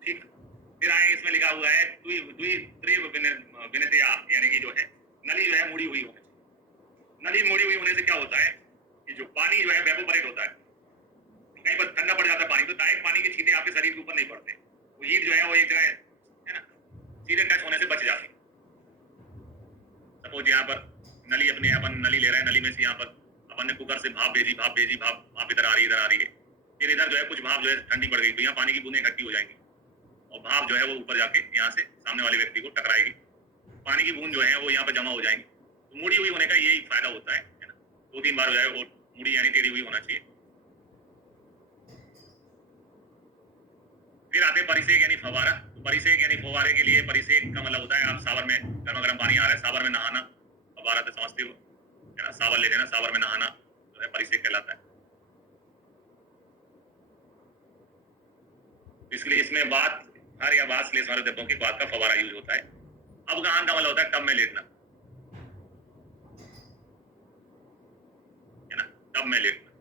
ठीक, फिर आए इसमें लिखा हुआ है विनतया, यानी कि जो है नली जो है मुड़ी हुई होनी चाहिए। नली मुड़ी हुई होने से क्या होता है कि जो पानी जो है वेपोरेट होता है, कहीं पर ठंडा पड़ जाता है पानी, तो डायरेक्ट पानी के छींटे आपके शरीर के ऊपर नहीं पड़ते, वो हीट जो है वो एक जगह है ना सीधे टच होने से बच जाती है। सपोज यहाँ पर नली अपन नली ले रहे हैं, नली में से यहाँ पर अपन ने कुकर से भाप भेजी, भाप इधर आ रही है, फिर इधर जो है कुछ भाप जो है ठंडी पड़ गई, तो यहाँ पानी की बूंदें इकट्ठी हो जाएंगी और भाप जो है वो ऊपर जाके यहाँ से सामने वाले व्यक्ति को टकराएगी, पानी की बूंद जो है वो यहाँ पर जमा हो जाएंगी। तो मुड़ी हुई होने का यही फायदा होता है ना। 2-3 बार जो है वो मुड़ी यानी टेढ़ी हुई होना चाहिए। फिर आते परिसेक यानी फवारा। तो परिसेक यानी फवारे के लिए परिसेक का मतलब होता है आप सावर में गर्मा गर्म पानी आ रहा है, सावर में नहाना, फवारा तो समझते हो है ना, सावर ले लेना, सावर में नहाना जो है परिसेक कहलाता है। इसलिए इसमें बात हर या बात स्लेश वाले द्रव्यों की बात का फवारा यूज होता है। अवगाहन का मतलब होता है टब में लेटना, है ना, टब में लेटना।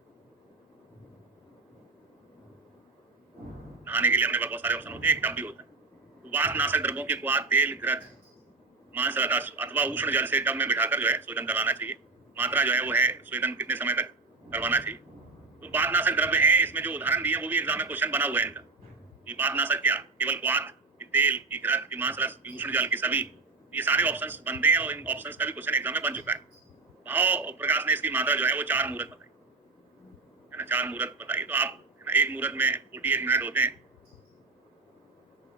नहाने के लिए अपने पास बहुत सारे ऑप्शन होते हैं, एक टब भी होता है। तो वात नाशक द्रव्यों के क्वाथ, तेल, घृत, मांस अथवा उष्ण जल से टब में बिठाकर जो है शोधन कराना चाहिए। मात्रा जो है वो है स्वेदन कितने समय तक करवाना चाहिए। तो पादनाशक द्रव्य हैं, इसमें जो उदाहरण दिए वो भी एग्जाम में क्वेश्चन बना हुआ है इनका कि पादनाशक क्या, केवल क्वाथ कि तेल की घृत की मांस रस की उष्ण जल की सभी, ये सारे ऑप्शंस बनते हैं और इन ऑप्शंस का भी क्वेश्चन एग्जाम में बन चुका है। भाव प्रकाश ने इसकी मात्रा जो है वो 4 मुहूर्त बताई है ना, 4 मुहूर्त बताई। तो आप है ना, एक मुहूर्त में 48 मिनट होते हैं,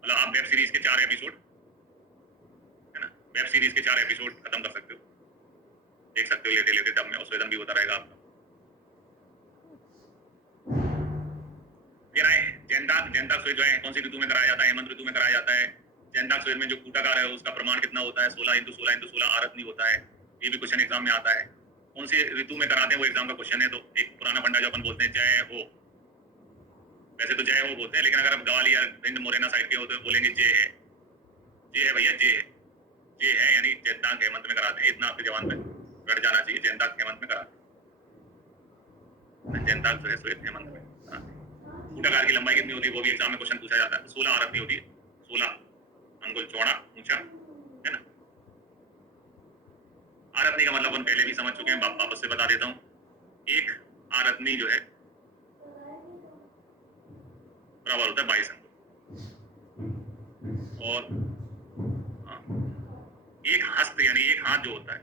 मतलब आप वेब सीरीज के 4 एपिसोड है ना, वेब सीरीज के 4 एपिसोड खत्म कर सकते हो, देख सकते हो लेते लेते, तब में स्वेदन भी होता रहेगा आपका। फिर आए जैनदाक। जैनदाक स्वेद जो है कौन सी ऋतु में कराया जाता है? हेमंत ऋतु में कराया जाता है। जैनदाक स्वेद में जो कूटाकार है उसका प्रमाण कितना होता है? 16x16x16 आरत्नी होता है। ये भी क्वेश्चन एग्जाम में आता है। कौन सी ऋतु में कराते हैं वो एग्जाम का क्वेश्चन है। तो एक पुराना फंडा जो अपन बोलते हैं जय हो, वैसे तो जय हो बोलते हैं, लेकिन अगर आप ग्वालियर भिंड मुरैना साइड के होते तो बोलेंगे जय है। जय है भैया, जय है, जय है, यानी जैनदाक हेमंत में कराते हैं। इतना आपके जवान में रट जाना चाहिए, जैनदाक हेमंत में कराते हैं। जैनदाक जो है स्वेद हेमंत में कराते हैं। कूटाकार की लंबाई कितनी होती है वो भी एग्जाम में क्वेश्चन पूछा जाता है। 16 आरत्नी होती है, 16 अंगुल चौड़ा ऊंचा है ना। आरत्नी का मतलब अपन पहले भी समझ चुके हैं, वापस से बता देता हूँ। एक आरत्नी जो है बराबर होता है 22 अंगुल, और एक हस्त यानी एक हाथ जो होता है,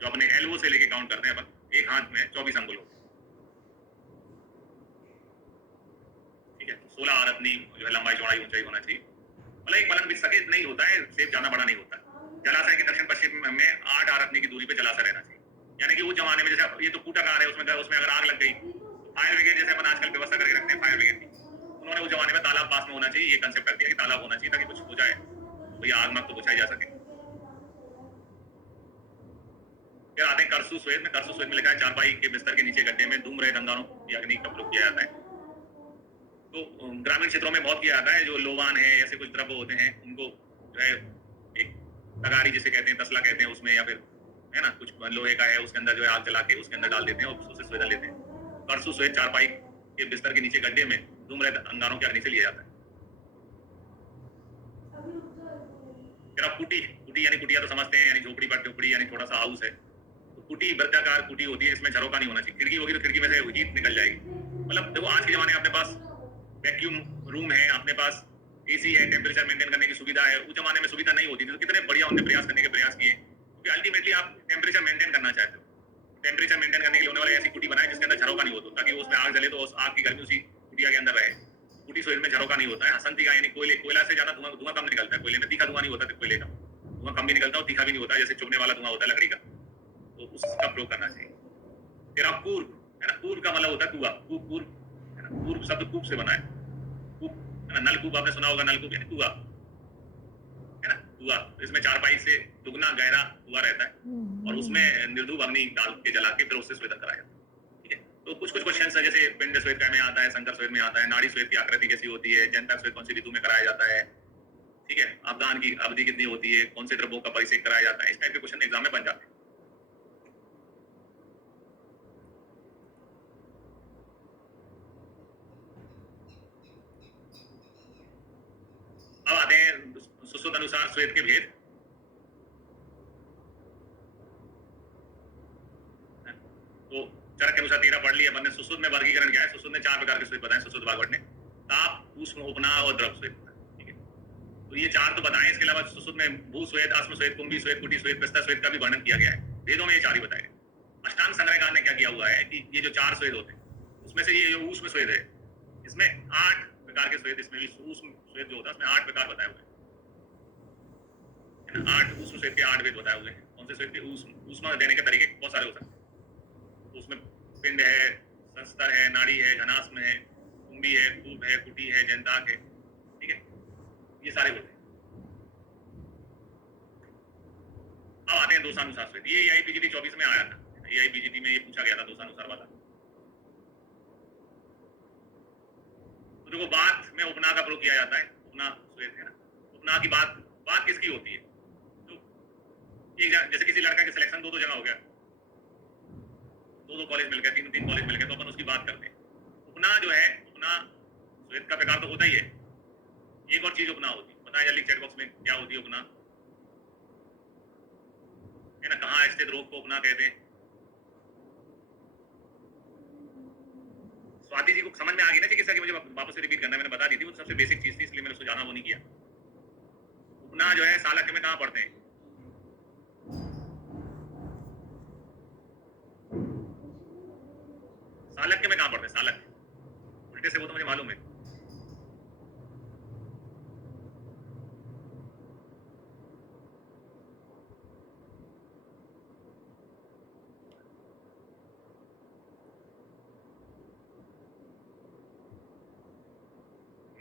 जो अपने एल्बो से लेके काउंट करते हैं अपन, एक हाथ में 24 अंगुल होता है। ठीक है, 16 आरत्नी जो है लंबाई चौड़ाई ऊंचाई होना चाहिए। मतलब एक पलंग बिछ सके इतना ही होता है, सेब ज्यादा बड़ा नहीं होता। जलाशय के दक्षिण पश्चिम में 8 आरत्नी की दूरी पे जलाशय रहना चाहिए। यानी कि उस जमाने में जैसे ये तो कूटाकार है, उसमें अगर आग लग गई, फायर ब्रिगेड जैसे अपन आजकल व्यवस्था करके रखते हैं फायर ब्रिगेड की, उन्होंने उस जमाने में तालाब पास में होना चाहिए, ये कंसेप्ट कर दिया कि तालाब होना चाहिए ताकि कुछ हो जाए भैया आग में तो बुझाई जा सके। फिर आते हैं करसु स्वेद में। करसु स्वेद में लिखा है चारपाई के बिस्तर के नीचे गड्ढे में धूम रहे अंगारों की अग्नि का प्रयोग किया जाता है। तो ग्रामीण क्षेत्रों में बहुत किया जाता है। जो लोवान है, ऐसे कुछ द्रव्य होते हैं, उनको जो है एक तगारी जिसे कहते हैं, तसला कहते हैं उसमें, या फिर है ना कुछ लोहे का है उसके अंदर जो है आग जला के उसके अंदर डाल देते हैं और उससे स्वेदन लेते हैं। करसु स्वेद चारपाई के बिस्तर के नीचे गड्ढे में धूम रहे अंगारों की अग्नि से लिया जाता है। फिर आप कुटी, कुटी यानी कुटिया तो समझते हैं, यानी झोपड़ी पर झोपड़ी यानी थोड़ा सा हाउस है। तो कुटी वृत्ताकार कुटी होती है, इसमें झरोका नहीं होना चाहिए। खिड़की होगी तो खिड़की में से हीट निकल जाएगी। मतलब देखो आज के जमाने में अपने पास वैक्यूम रूम है, अपने पास एसी है, टेम्परेचर मेंटेन करने की सुविधा है। उस जमाने में सुविधा नहीं होती थी, तो कितने बढ़िया उन्होंने प्रयास करने के प्रयास किए, क्योंकि अल्टीमेटली आप टेम्परेचर मेंटेन करना चाहते हो। टेम्परेचर मेंटेन करने के लिए होने वाले ऐसी कुटी बनाए जिसके अंदर झरोका नहीं होता, ताकि उसमें आग जले तो उस आग की गर्मी उसी कुटिया के अंदर रहे। कुटी शरीर में झरोका नहीं होता है। हसंती का यानी कोयले, कोयला से ज्यादा धुआं कम निकलता है। कोयले में तीखा धुआं नहीं होता, कोयले का धुआं कम भी निकलता है और तीखा भी नहीं होता, जैसे चुभने वाला धुआं होता है लकड़ी का, तो उसका प्रयोग करना चाहिए। फिर आप पूर्व है ना, पूर्व का मतलब होता है कुआं। पूर्व है ना, पूर्व शब्द कूप से बना है। कूप है ना, नलकूप आपने सुना होगा, नलकूप यानी कुआं है ना, कुआं। इसमें चारपाई से दुगना गहरा कुआं रहता है और उसमें निर्धूप अग्नि डाल के जला के फिर उससे स्वेदन कराया जाता है। ठीक है, तो कुछ कुछ क्वेश्चन है, जैसे पिंड स्वेद में आता है, संकर स्वेद में आता है, नाड़ी स्वेद की आकृति कैसी होती है, जैनदाक स्वेद कौन सी ऋतु में कराया जाता है, ठीक है, आपदान की अवधि कितनी होती है, कौन से द्रव्यों का परिचय कराया जाता है, इस टाइप के क्वेश्चन एग्जाम में बन जाते हैं। अब आते हैं सुश्रुत अनुसार स्वेद के भेद। तो चरक के अनुसार 13 पढ़ लिया अपन ने। सुश्रुत में वर्गीकरण क्या है? सुश्रुत ने 4 प्रकार के स्वेद बताए सुश्रुत भागवत ने, ताप, ऊष्म, उपना और द्रव स्वेद। ठीक है, तो ये 4 तो बताए। इसके अलावा सुश्रुत में भू स्वेद, अश्म स्वेद, कुंभी स्वेद, कुटी स्वेद, प्रस्तर स्वेद का भी वर्णन किया गया है। वेदों में ये 4 ही बताए। अष्टांग संग्रहकार ने क्या किया हुआ है कि ये जो 4 स्वेद होते हैं उसमें से ये जो ऊष्म स्वेद है, इसमें 8 प्रकार के स्वेद, इसमें भी ऊष्म स्वेद जो होता है उसमें 8 प्रकार बताए हुए हैं। 8 ऊष्म स्वेद के 8 वेद बताए हुए हैं। कौन से स्वेद के? ऊष्मा देने के तरीके बहुत सारे हो सकते हैं। उसमें पिंड है, संस्तर है, नाड़ी है, घनास्म है, कुंभी है, कूप है, कुटी है, जैनदाक है। ठीक है, ये सारे होते हैं। अब आते हैं दोषानुसार स्वेद। ये एआईपीजीटी 24 में आया था। एआईपीजीटी में ये पूछा गया था दोषानुसार वाला। तो देखो बात में उपना का प्रयोग किया जाता है। उपना स्वेद है ना, उपना की बात किसकी होती है? तो एक जैसे किसी लड़का के सिलेक्शन 2 जगह हो गया, 2 कॉलेज मिल गए, 3 कॉलेज मिल गए, तो अपन उसकी बात करते हैं। उपना जो है, उपना स्वेद का प्रकार तो होता ही है। एक और चीज उपना होती है, बताएं जल्दी चैट बॉक्स में, क्या होती है उपना? है ना, कहाँ स्थित रोग को उपना कहते हैं? स्वाति जी को समझ में आ गई ना चिकित्सा की, मुझे वापस से रिपीट करना, मैंने बता दी थी, वो सबसे बेसिक चीज थी, इसलिए मैंने उसको जाना वो नहीं किया। उपना जो है सालक्य में कहाँ पढ़ते हैं? सालक्य में कहाँ पढ़ते हैं? सालक्य उल्टे से वो तो मुझे मालूम है।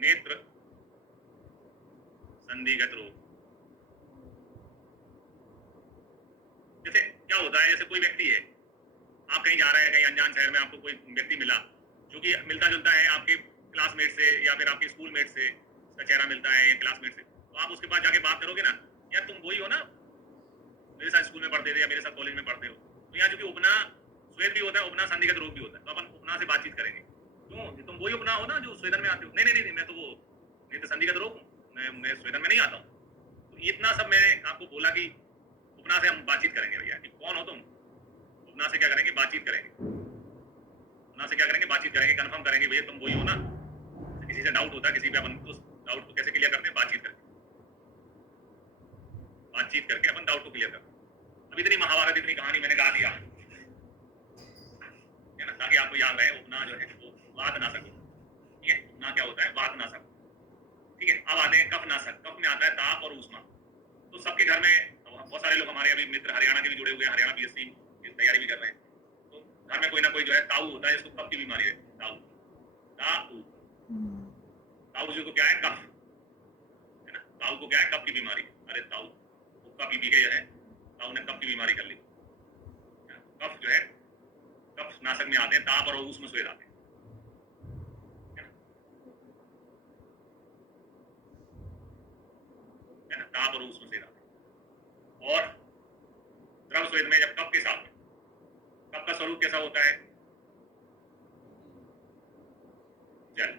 नेत्र संधिगत रोग, जैसे क्या होता है, जैसे कोई व्यक्ति है, आप कहीं जा रहे हैं, कहीं अनजान शहर में आपको कोई व्यक्ति मिला जो कि मिलता जुलता है आपके क्लासमेट से या फिर आपके स्कूल मेट से, उसका चेहरा मिलता है या क्लासमेट से, तो आप उसके पास जाके बात करोगे ना, यार तुम वही हो ना, मेरे साथ स्कूल में पढ़ते थे या मेरे साथ कॉलेज में पढ़ते हो। तो यहाँ चूंकि उपना स्वेद भी होता है, उपना संधिगत रोग भी होता है, तो अपन उपना से बातचीत करेंगे, क्यों तुम वही उपना हो ना जो स्वेदन में आते हो? नहीं नहीं नहीं, मैं तो वो नहीं तो संधिगत रोग हूँ, मैं स्वेदन में नहीं आता हूँ। तो इतना सब मैंने आपको बोला कि उपना से हम बातचीत करेंगे भैया, कि कौन हो तुम। उपना से क्या करेंगे? बातचीत करेंगे। उपना से क्या करेंगे? बातचीत करेंगे, कंफर्म करेंगे भैया तुम वही हो ना। किसी से डाउट होता है किसी पे, अपन उस डाउट को कैसे क्लियर करते हैं? बातचीत करके, बातचीत करके अपन डाउट को क्लियर करते हैं। अब इतनी महाभारत, इतनी कहानी मैंने गा दिया है ना, ताकि आपको याद रहे उपना जो है वो वात नाशक हो। ठीक है, उपना क्या होता है? वात नाशक। ठीक है, अब आते हैं कफ नाशक। कफ में आता है ताप और ऊष्मा। तो सबके घर में बहुत सारे लोग हमारे अभी मित्र हरियाणा के भी जुड़े हुए हैं, हरियाणा पीएससी की तैयारी भी कर रहे हैं, तो घर में कोई ना कोई जो है ताऊ होता है जिसको कफ की बीमारी है। ताऊ, ताऊ, ताऊ जी को क्या है? कफ है ना। ताऊ को क्या है? कफ की बीमारी। अरे ताऊ हुक्का पी पी के जो है ताऊ ने कफ की बीमारी कर ली। कफ जो है, कफ नाशक में आते हैं ताप और ऊष्मा स्वेद आते हैं। है ना, ताप और ऊष्मा स्वेद आते हैं। और द्रव स्वेद में जब कफ के साथ में, कफ का स्वरूप कैसा होता है? जल।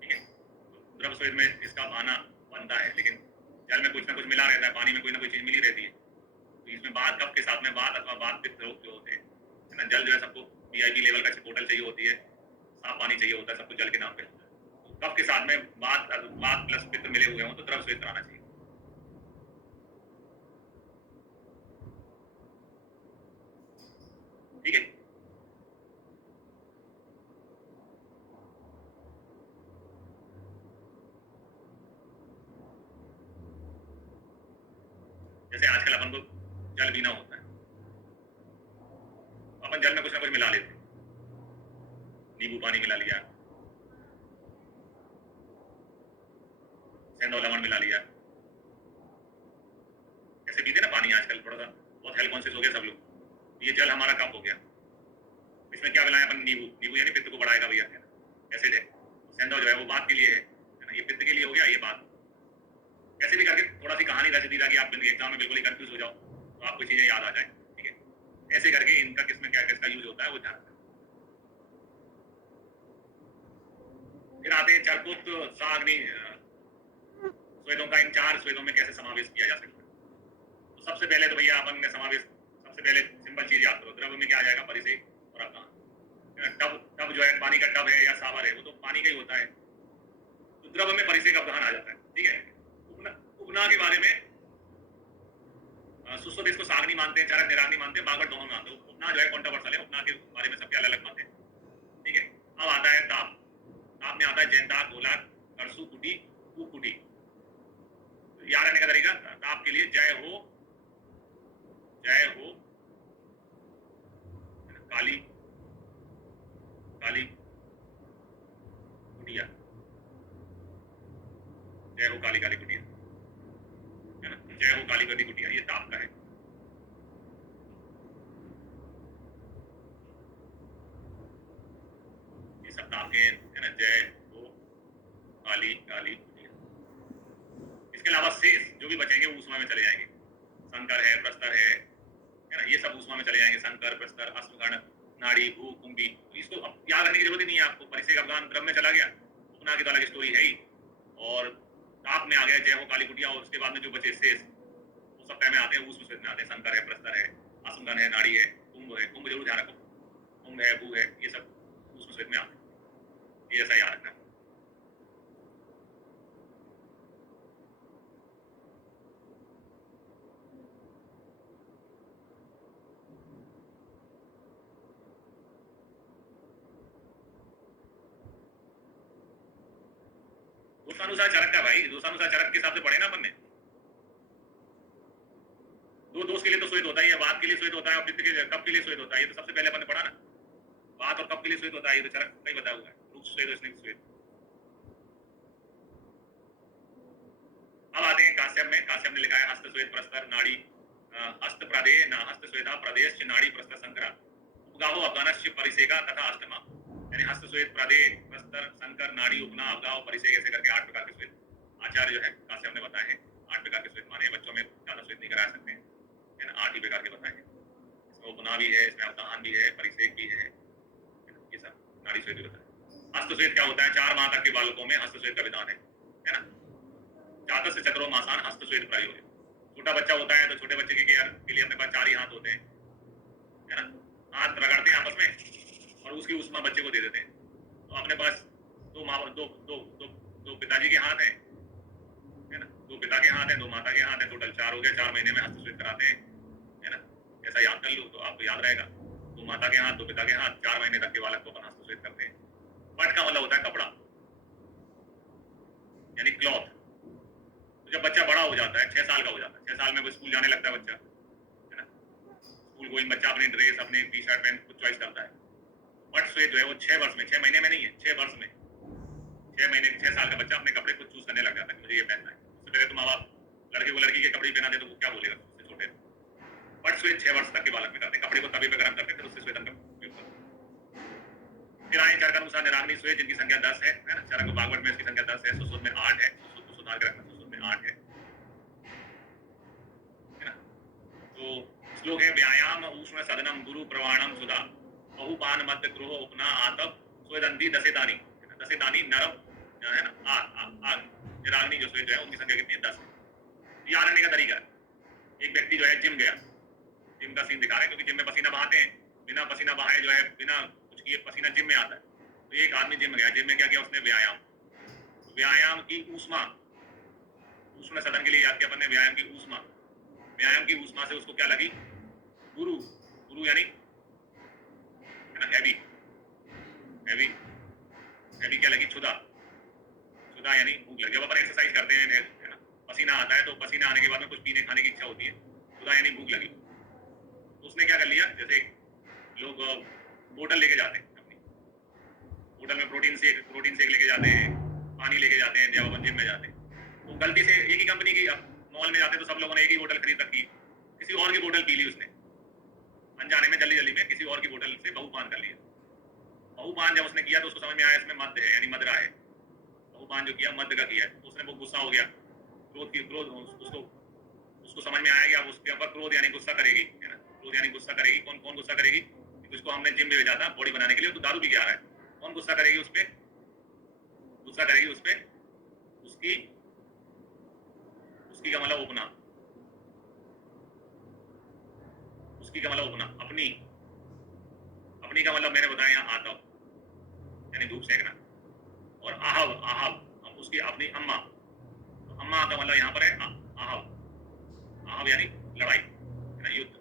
ठीक है, तो द्रव स्वेद में इसका आना बनता है, लेकिन जल में कुछ ना कुछ मिला रहता है, पानी में कोई ना कोई चीज मिली रहती है। तो इसमें बात, कफ के साथ में बात अथवा बात पित्त रोग जो होते हैं, है ना, जल जो है सबको वीआईपी लेवल का बोतल चाहिए होती है, साफ पानी चाहिए होता है, सबको जल के नाम पे। तो कफ के साथ में बात प्लस पित्त मिले हुए हों तो द्रव स्वेद कराना चाहिए। ठीक है, जैसे आजकल अपन को जल पीना होता है, अपन जल में कुछ ना कुछ मिला लेते हैं, नींबू पानी मिला लिया, सेंधव लवण मिला लिया, ऐसे पीते ना पानी आजकल, थोड़ा सा बहुत हेल्थ कॉन्शियस हो गया सब लोग। ये जल हमारा कप हो गया, इसमें क्या मिलाया अपन? नींबू। नींबू यानी पित्त को बढ़ाएगा भैया, है ना, एसिड है। सेंधव जो है वो बात के लिए है ना, ये पित्त के लिए हो गया, ये बात। कैसे भी करके थोड़ा सी कहानी रच दी ताकि आप एग्जाम में बिल्कुल ही कंफ्यूज हो जाओ, तो आपको चीजें याद आ जाए। ठीक है, ऐसे करके इनका किसमें क्या किसका यूज होता है वो ध्यान रखें। फिर आते हैं चरकुत साग्नि स्वेदों का, इन चार स्वेदों में कैसे समावेश किया जा सकता है? तो सबसे पहले तो भैया अपन ने समावेश, सबसे पहले सिंपल चीज याद करो, द्रव में क्या आ जाएगा? परिसेक और अपान। टब, टब जो है पानी का टब है या सावर है, वो तो पानी का ही होता है, तो द्रव में परिसेक अवधान आ जाता है। ठीक है, उपना के बारे में सुस्वदेश को साग्नि मानते हैं, चरक निराग्नि मानते हैं, बागड़ दोनों मानते हैं। उपना जो है कॉन्ट्रोवर्शियल है, उपना के बारे में सबके अलग अलग मानते हैं। ठीक है, अब आता है ताप। ताप में आता है जैंता, गोलाक, करसु, कुटी, कुटी। याद रखने का तरीका, ताप के लिए जय हो, जय हो काली, काली कुटिया, जय हो काली काली कुटिया, है ना, जय हो काली काली कुटिया, ये ताप का है। ये सब ताप के है ना, जय हो काली काली कुटिया। इसके अलावा शेष जो भी बचेंगे वो ऊष्मा में चले जाएंगे। शंकर है, प्रस्तर है ना, ये सब ऊष्मा में चले जाएंगे। शंकर, प्रस्तर, अश्वगण, नाड़ी, भू, कुंभी। तो इसको अब याद रखने की जरूरत ही नहीं है आपको, परिसेक अवधान द्रव में चला गया, उपना की तो अलग स्टोरी है ही, और ताप में आ गया जय हो काली कुटिया, और उसके बाद में जो बचे शेष वो सब में आते हैं, ऊष्मा में आते हैं। शंकर है, प्रस्तर है, अश्वगण है, नाड़ी है, कुंभ है। कुंभ जरूर ध्यान रखो, ऊंग है, भू है, ये सब ऊष्म स्वेद में आते हैं। ये ऐसा याद रखना। दोषानुसार चरक का भाई, दोषानुसार चरक के हिसाब से पढ़े ना अपन ने। दो दोष के लिए तो श्वेत होता ही है, वात के लिए श्वेत होता है और पित्त के कफ के लिए श्वेत होता है। ये तो सबसे पहले अपन ने पढ़ा ना, वात और कफ के लिए श्वेत होता है। ये तो चरक का ही बताया हुआ है, रूक्ष श्वेत, स्निग्ध श्वेत। अब आते हैं काश्यप में। काश्यप ने लिखा है हस्त श्वेत प्रस्तर नाड़ी हस्त प्रदेय न हस्त श्वेता प्रदेश नाड़ी प्रस्तर संकरा उपगाहो अफगानश्च परिसेका तथा अष्टमा। यानी हस्त श्वेत प्रदेय प्रस्तर संकर नाड़ी उपना अवगाह परिसेक ऐसे करके 8 प्रकार के श्वेत आचार्य जो है काश्यप ने बताए हैं। 8 प्रकार के श्वेत माने, बच्चों में ज्यादा श्वेत नहीं करा सकते हैं, 8 ही प्रकार के बताए हैं। इसमें उपना भी है, इसमें अवगाहन भी है, परिसेक भी है, ये सब नाड़ी श्वेत भी बताए। हस्त श्वेत क्या होता है? 4 माह तक के बालकों में हस्त श्वेत का विधान है ना। जातक से चक्रो मासान हस्त श्वेत प्रयोग। छोटा बच्चा होता है तो छोटे बच्चे की केयर के लिए अपने पास 4 ही हाथ होते हैं, है ना। हाथ रगड़ते हैं आपस में और उसकी उष्मा बच्चे को दे देते हैं। तो अपने पास दो पिताजी के हाथ हैं, है ना, 2 पिता के हाथ हैं, 2 माता के हाथ हैं, टोटल 4 हो गया। 4 महीने में हस्त श्वेत कराते हैं, है ना। ऐसा याद कर लो तो आपको याद रहेगा। 2 माता के हाथ, 2 पिता के हाथ, 4 महीने तक के बालक को अपन हस्त श्वेत करते हैं। पट का मतलब होता है कपड़ा, यानी क्लॉथ। तो जब बच्चा बड़ा हो जाता है, 6 साल का हो जाता है, 6 साल में वो स्कूल जाने लगता है बच्चा, है ना। स्कूल गोइंग बच्चा अपनी ड्रेस, अपनी टी शर्ट पैंट कुछ चॉइस करता है। बट श्वेत जो है वो 6 वर्ष में, 6 महीने में नहीं है, 6 वर्ष में, 6 महीने 6 साल का बच्चा अपने कपड़े खुद चूज करने लग जाता है कि मुझे ये पहनना है। उससे पहले तो माँ बाप लड़के को लड़की के कपड़े पहना दे तो वो क्या बोलेगा उससे छोटे। बट श्वेत 6 वर्ष तक के बालक में करते, कपड़े को तभी पे गर्म करते, फिर उससे श्वेतन का उपयोग करते। फिर आए चरक अनुसार निराग्नि श्वेत, जिनकी संख्या 10 है ना। चरक भागवत में इसकी संख्या 10 है, सुश्रुत में 8 है, सुश्रुत को सुधार के रखना, सुश्रुत में 8 है ना। तो श्लोक है व्यायाम ऊष्ण सदनम गुरु प्रवाणम सुधा बहुपान मध्य गृह उपना आतप स्वेदंती दशेदानी, दशेदानी नरम, है ना। आग निराग्नि जो श्वेत है उनकी संख्या कितनी है? 10 है। ये आरण्य का तरीका है। एक व्यक्ति जो है जिम गया, जिम का सीन दिखा रहा है, क्योंकि जिम में पसीना बहाते हैं, बिना पसीना बहाए जो है, बिना कुछ किए पसीना जिम में आता है। तो एक आदमी जिम गया, जिम में क्या किया उसने? व्यायाम। व्यायाम की ऊष्मा, ऊष्ण सदन के लिए याद किया अपन ने, व्यायाम की ऊष्मा। व्यायाम की ऊष्मा से उसको क्या लगी? गुरु, गुरु यानी है ना हैवी, हैवी, हैवी क्या लगी? क्षुधा, क्षुधा यानी भूख लगी। जब अपन एक्सरसाइज करते हैं, है ना, पसीना आता है तो पसीना आने के बाद में कुछ पीने खाने की इच्छा होती है, क्षुधा यानी भूख लगी। तो उसने क्या कर लिया, जैसे लोग बोतल लेके जाते हैं, अपनी बोतल में प्रोटीन शेक लेके जाते हैं, पानी लेके जाते हैं जब अपन जिम में जाते हैं। तो गलती से एक ही कंपनी की, अब मॉल में जाते तो सब लोगों ने एक ही बोतल खरीद रखी, किसी और की बोतल पी ली उसने, अनजाने में जल्दी में किसी और की बोतल से बहुपान कर लिया। बहुपान जब उसने किया तो उसको समझ में आया इसमें मद्य है, यानी मदरा है। बहुपान जो किया मद्य का किया, तो उसने वो गुस्सा हो गया, क्रोध उसको समझ में आया कि अब उसके ऊपर क्रोध यानी गुस्सा करेगी, है ना। क्रोध यानी गुस्सा करेगी। कौन कौन गुस्सा करेगी? जिसको हमने जिम में भेजा था बॉडी बनाने के लिए, तो दारू पी के आ रहा है, कौन गुस्सा करेगी उस पर? गुस्सा करेगी उस पर उसकी का मतलब उपना, उसकी का मतलब उपना, अपनी, अपनी का मतलब मैंने बताया यहाँ आतव यानी धूप सेकना, और आहव, आहव उसकी अपनी अम्मा। तो अम्मा का मतलब यहाँ पर है आहव, आहव यानी लड़ाई, है ना, युद्ध।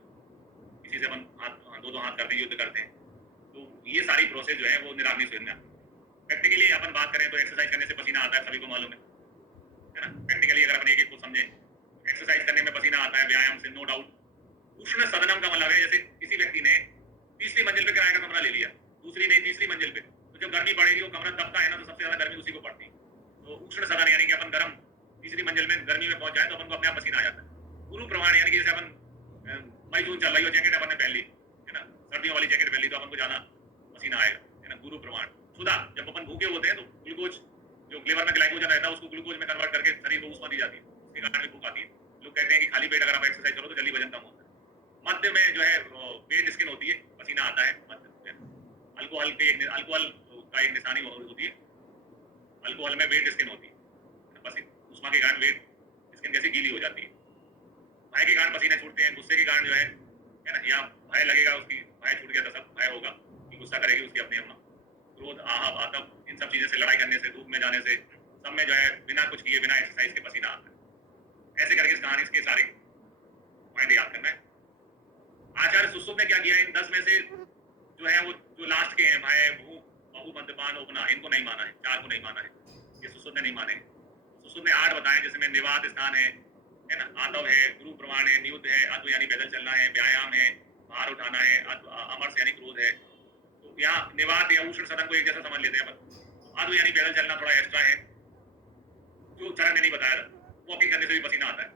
किसी से अपन हाथ दो हाथ करते हैं, युद्ध करते हैं। तो ये सारी प्रोसेस जो है वो निराग्नि स्वेद में आती है। प्रैक्टिकली अपन बात करें तो एक्सरसाइज करने से पसीना आता है, सभी को मालूम है ना। प्रैक्टिकली अगर अपन एक को समझे, एक्सरसाइज करने में पसीना आता है, व्यायाम से, नो डाउट। उष्ण सदनम का मतलब है जैसे किसी व्यक्ति ने तीसरी मंजिल पे किराए का कमरा ले लिया, दूसरी नहीं तीसरी मंजिल पे, तो जब गर्मी बढ़ेगी वो कमरा दबता है ना, तो सबसे ज्यादा गर्मी उसी को पड़ती है। तो उष्ण सदन यानी कि अपन गर्म तीसरी मंजिल में गर्मी में पहुंच जाए तो अपन को अपने आप पसीना आ जाता है। गुरु प्रमाण यानी कि जैसे अपन मई जून चल रही हो, जैकेट अपन ने पहन ली, है ना, सर्दियों वाली जैकेट पहन ली, तो अपन को ज्यादा पसीना आएगा, है ना। गुरु प्रमाण। क्षुधा, जब अपन भूखे होते हैं तो ग्लूकोज जो लिवर में ग्लाइकोजन रहता है उसको ग्लूकोज में कन्वर्ट करके शरीर को ऊष्मा दी जाती है, उसके कारण भी भूख आती है। लोग कहते हैं कि खाली पेट अगर आप एक्सरसाइज करो तो जल्दी वजन कम होता है। मध्य में जो है वेट स्किन होती है, पसीना आता है मध्य। अल्कोहल का एक निशानी होती है, अल्कोहल में वेट स्किन होती है, पसीना उष्मा के कारण वेट स्किन जैसी गीली हो जाती है। भय के कारण पसीने छूटते हैं, गुस्से के कारण जो है ना, या भय लगेगा उसकी, भय छूट गया तो सब भय होगा, कि गुस्सा करेगी उसकी अपनी अम्मा, क्रोध, आहब, आतप, इन सब चीजें से, लड़ाई करने से, धूप में जाने से, सब में जो है बिना कुछ किए, बिना एक्सरसाइज के पसीना आता है। ऐसे करके इस कहानी के सारे पॉइंट याद करना है। आचार्य सुश्रुत ने क्या किया, इन 10 में से जो है वो जो लास्ट के हैं, भाई, भू, बहु, मद्यपान, उपना, इनको नहीं माना है, 4 को नहीं माना है, ये सुश्रुत ने नहीं माने। सुश्रुत ने 8 बताए, जिसमें निवात स्थान है ना, आतव है, गुरु प्रमाण है, नियुद्ध है, अद्व यानी पैदल चलना है, व्यायाम है, भार उठाना है, अमर्ष यानी क्रोध है। तो यहाँ निवात या उष्ण सदन को एक जैसा समझ लेते हैं अपन। अद्व यानी पैदल चलना थोड़ा एक्स्ट्रा है, जो चरण ने नहीं बताया, वॉकिंग करने से भी पसीना आता है,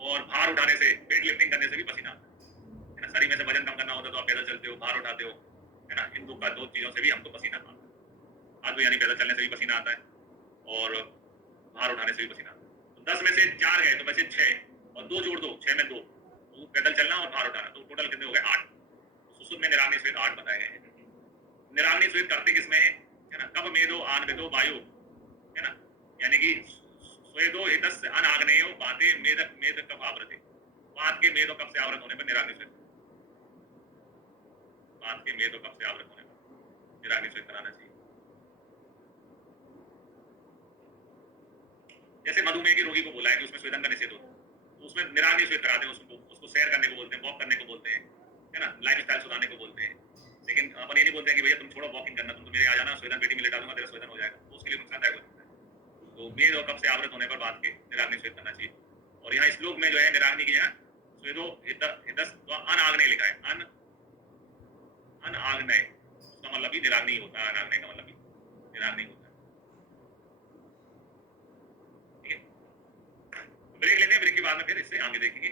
और भार उठाने से, वेट लिफ्टिंग करने से भी पसीना आता है ना। शरीर में से वजन कम करना होता है तो आप पैदल चलते हो, भार उठाते हो, है ना। इन दो चीजों से भी हमको पसीना आता है। आदमी यानी पैदल चलने से भी पसीना आता है, और भार उठाने से भी पसीना आता है। तो 10 में से 4 गए, तो वैसे 6, और 2 जोड़ दो, 6 में 2, तो पैदल चलना और भार उठाना, तो टोटल कितने हो गए, 8। सुश्रुत में निराग्नि स्वेद 8 बताए गए हैं। निराग्नि स्वेद करते किसमें है ना, कब मेदो आन वेदो वायु, है ना, यानी कि स्वेदो हितस्य अनाग्नेयो बाते मेद मेद कफ आवृते, बात के मेद और कफ से आवृत होने पर निराग्नि स्वेद, बात के मेद और कफ से आवृत होने पर निराग्नि स्वेद कराना चाहिए। जैसे मधुमेह के रोगी को बोला है कि उसमें स्वेदन का निषेध होता है, तो उसमें निराग्नि स्वेद कराते हैं, उसको सैर करने को बोलते हैं, वॉक करने को बोलते हैं, है ना, लाइफ स्टाइल सुधारने को बोलते हैं। लेकिन अपन ये नहीं बोलते हैं कि भैया तुम छोड़ो वॉकिंग करना, तुम तो मेरे आ जाना, स्वेदन पेटी में लेटा दूंगा, तेरा स्वेदन हो जाएगा, तो उसके लिए नुकसानदायक होता है। तो मेद और कफ से आवृत होने पर बात के निराग्नि स्वेद करना चाहिए। और यहाँ श्लोक में जो है निराग्नि की जगह स्वेदो हितस अनाग्नेय लिखा है, अनाग्नेय, उसका मतलब भी निराग्नि होता है, अनाग्नेय का मतलब भी निराग्नि होता है। ठीक है, ब्रेक लेते हैं, ब्रेक के बाद में फिर इससे आगे देखेंगे।